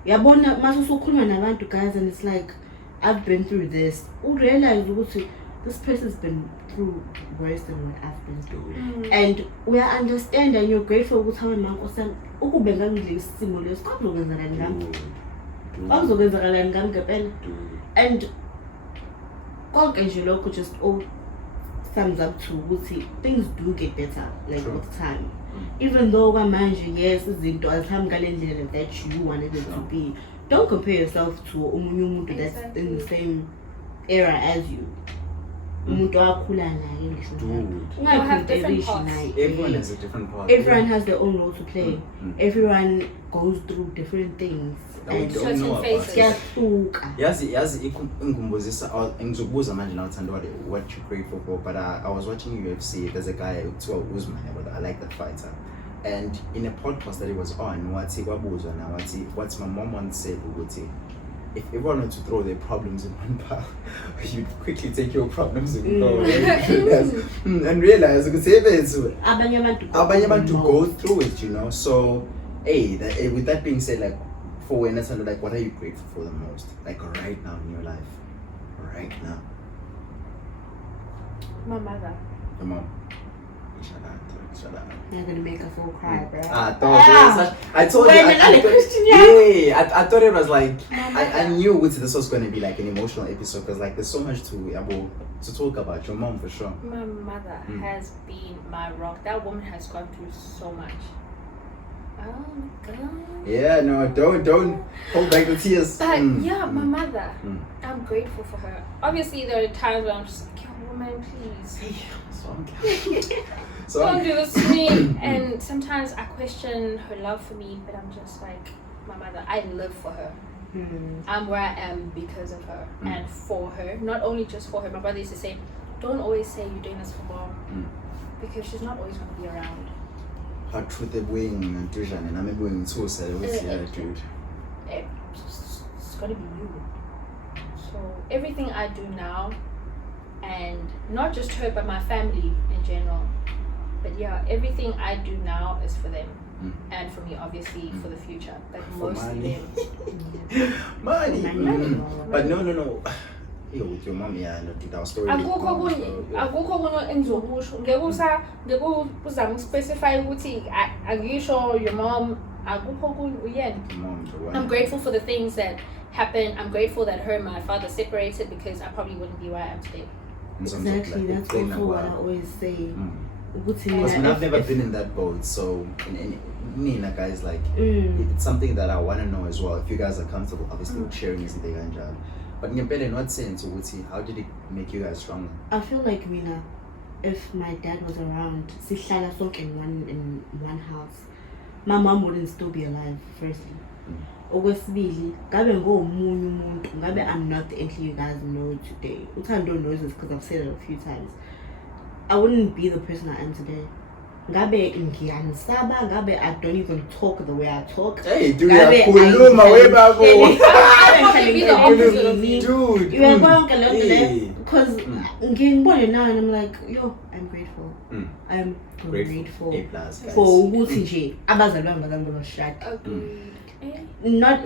Guys, and it's like, I've been through this. Realize this person's been through worse than what I've been through. And we understand, and you're grateful with how my and just thumbs up to things do get better, like, with time. Even though yes, that you wanted it to be. Don't compare yourself to umuntu that's in the same era as you. Have different parts. Everyone has a different part. Everyone has their own role to play. Everyone goes through different things. That we don't know about. What you're grateful for, but I was watching UFC. There's a guy Usman, I like that fighter. And in a podcast that he was on, what's my mom once said, if everyone were to throw their problems in one pile, you'd quickly take your problems and go and realize to go through it, you know. So With that being said, like, for when it's like, what are you grateful for the most? Like, right now in your life? Right now. My mother. Your mom. You're gonna make us all cry, bro. I told you. I thought it was like I knew this was going to be like an emotional episode because like there's so much to talk about. Your mom for sure. My mother has been my rock. That woman has gone through so much. Oh my god. Yeah, no, don't hold back the tears. But my mother. I'm grateful for her. Obviously, there are times where I'm just like, yo, woman, please. Don't do this to me. And sometimes I question her love for me, but I'm just like, my mother, I live for her. I'm where I am because of her and for her. Not only just for her. My brother used to say, don't always say you're doing this for mom because she's not always going to be around. Her truth is going and I'm going to say dude. It's going to be you. So everything I do now, and not just her but my family in general, but yeah, everything I do now is for them and for me, obviously for the future, but for mostly them. money. But no. Yo, with your mom, yeah, dude, our story. akukho kuno engizokusho ngeke uzame specify ukuthi angisho your mom akukho uyena. I'm grateful for the things that happened. I'm grateful that her and my father separated because I probably wouldn't be where I am today. Exactly, that's also what I always say. Because I've never been in that boat, so Nina guys, like it's something that I want to know as well. If you guys are comfortable, obviously with sharing is the ganja. But in what sense, how did it make you guys stronger? I feel like Mina, if my dad was around, in one house, my mom wouldn't still be alive. Firstly, okwesibili, ngabe I'm not the entity you guys know today. We can't do noises because I've said it a few times. I wouldn't be the person I am today. Ngabe I don't even talk the way I talk. Hey, dude, way back. Dude, you are going because now and I'm like, yo, I'm grateful. I'm grateful for Wuti Not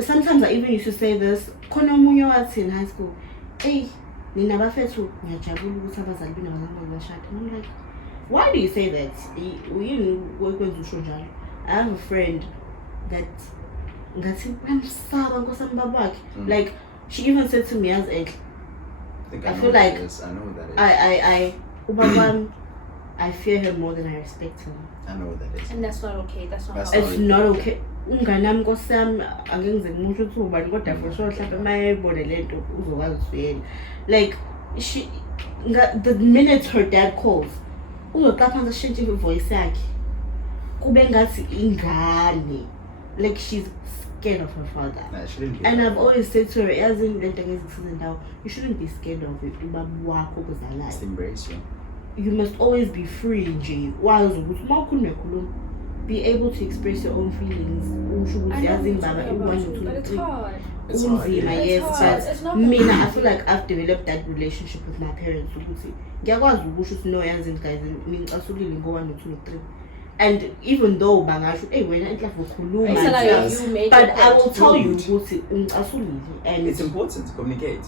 sometimes I even used to say this. In high school, hey, and I'm like, why do you say that? We're going to show John. I have a friend that like she even said to me as a I feel like I know what that is. I fear her more than I respect her. I know what that is. And that's not okay. It's not okay. Unganam kosam angenze umusho thuba kodwa for sure mhlawumbe mayibone lento uzokwazi usuyena. Like she the minute her dad calls uzoqapha ngishintshe voice yakhe kube ngathi ingane, like she's scared of her father. And I've always said to her, as in lento ngezikusiza ndawo, you shouldn't be scared of it. Ubaba wakho kuzalayo. Just embrace you. You must always be free nje. Wazi ukuthi mawukhuluma khuluma, be able to express your own feelings. But it's hard. Yes, but I feel like I've developed that relationship with my parents. And even though hey, but I will tell you, and it's important to communicate.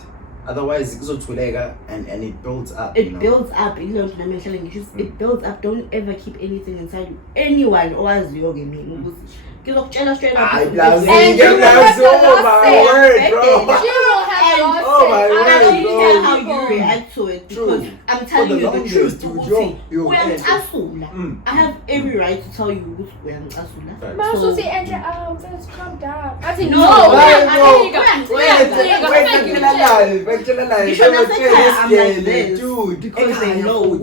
Otherwise, and it builds up. It builds up. It builds up. Don't ever keep anything inside you. Anyone or as you straight up. And you will have the word, bro. Oh my word, bro. How you react to it, because I'm telling you the truth. I have every right to tell you who I am. Let's calm down. I think dude, because they know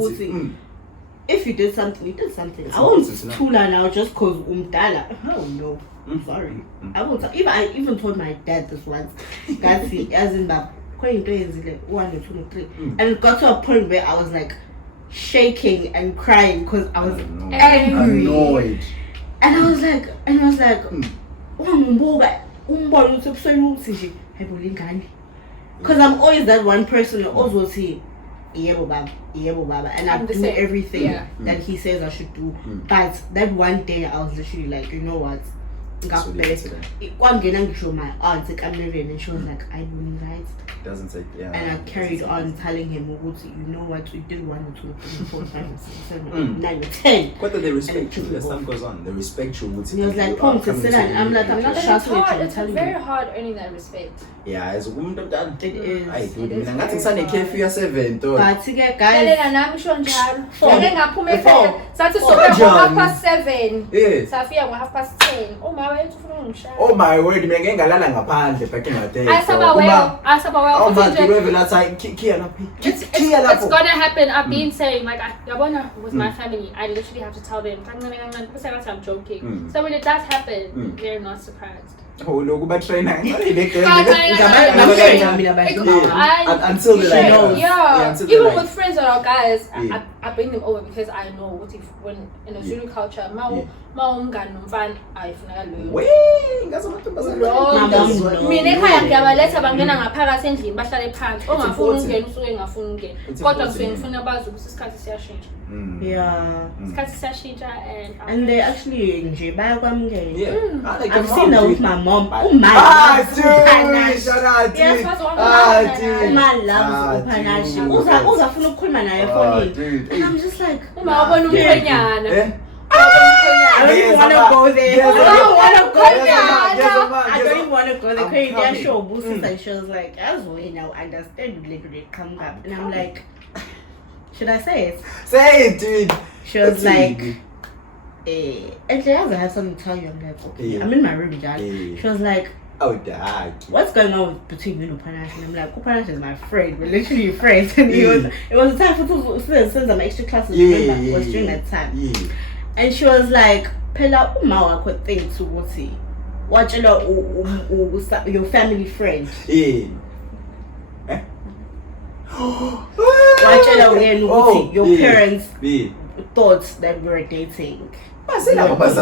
if you did something, you did something. I won't tula now just because umdala. Oh no, I'm sorry. I won't. I even told my dad this once. As in that, 1, 2, 3, and it got to a point where I was like shaking and crying because I was angry, annoyed, and I was like, because I'm always that one person who also see. yebo baba, and I I'm the do same. everything that he says I should do. But that one day I was literally like, you know what? Kwangena ngisho my aunt ekamneleni, and she was like, "Are you right?" Doesn't take, yeah. And I carried on telling him, you know what, we did 1 or 2 3 4 5 6 7 8 9 or 10. What do they respect you as time goes on? They respect you. He was like, "Pom to sit down." I'm like, "I'm not shouting at you, I'm It's telling very you." hard earning that respect. Yeah, as a woman of that, It is. I do. It is I think very Sunday curfew ya 7. But guys, Lalela nami sho njalo. Ngeke ngaphume ekhaya. Sathi Four. sobe John. 7:30. Yes. Safika ngo10:30. Uma wethu ufuna ungishaya. Oh my word, mina ngeke ngalala ngaphandle back in my day. Asaba well. Oh my, do you like kia lapho? It's gonna happen. I've been saying, like, with my family, I literally have to tell them. I'm joking. So when it does happen, they're not surprised. Oh, look, but trainer. Until they know. Yeah. Even with friends or our guys, I bring them over because I know what if when in a Zulu culture, umngani nomfana ayifuneka loyo. Wee, ngazomantombazana. Mina ekhaya ngiyabaletha bangena ngaphakathi endlini bahlale phansi. Ongafuni ungena usuke engafuni ungena. Kodwa kusuke ngifuna bazi ukuthi isikhathi siyashintsha. Yeah. Isikhathi siyashintsha and they actually nje bayakwamukela. Yeah. I've seen that with my mom. Oh my. Shout out. Yes, my loves upanashi. Uzafuna ukukhuluma naye efonini. And I'm just like, uma ubona umkhwenyana. I don't even want to go there. I don't want to go there. I don't even want to go there. Because they're sure Busis and she was like, as well, you know, understand later it comes up. And I'm like, should I say it? Say it, dude. She was like, actually, I have something to tell you. I'm like, okay. I'm in my room, Dad. She was like, oh, Dad. What's going on between you and Upanash? And I'm like, Upanash is my friend. We're literally friends. And it was a time for since some extra classes was during that time. Yeah. And she was like, Pela umawa could think to Wuti. Watch your family friend. Yeah. Watch your parents thought that we were dating. Remember, I'm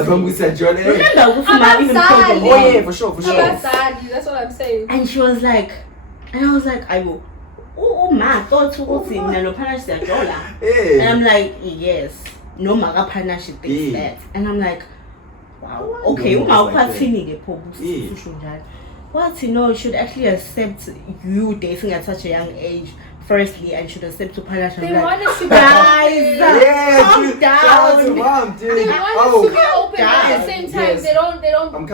yeah, for sure. That's what I'm saying. And she was like, and I was like, I go, oh ma, thought to Wuti, no panash that dollar. And I'm like, yes. No maga panash thinks that. And I'm like, wow, okay, what you know, should actually accept you dating at such a young age firstly and should accept to panash. They want us to be guys, calm down. They want us to be open, but at the same time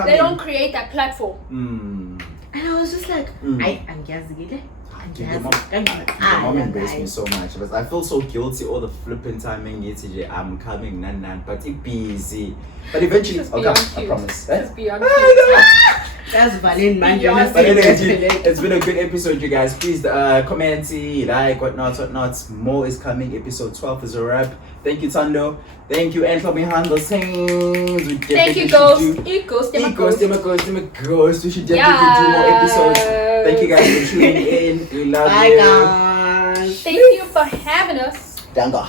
they don't create that platform. And I was just like, I guess Your mom embraced me so much. But I feel so guilty all the flipping timing. I'm coming, nan, but it's busy. But eventually, okay, I promise. It's beyond cute. That's Valentine, man. But anyway, it's been a good episode, you guys. Please comment, like, whatnot. More is coming. Episode 12 is a wrap. Thank you, Tando. Thank you, and behind the scenes. Thank you, Ghost. Ghost. We should definitely do more episodes. Thank you guys for tuning in. We love you. Bye, guys. Thank you for having us. Danga.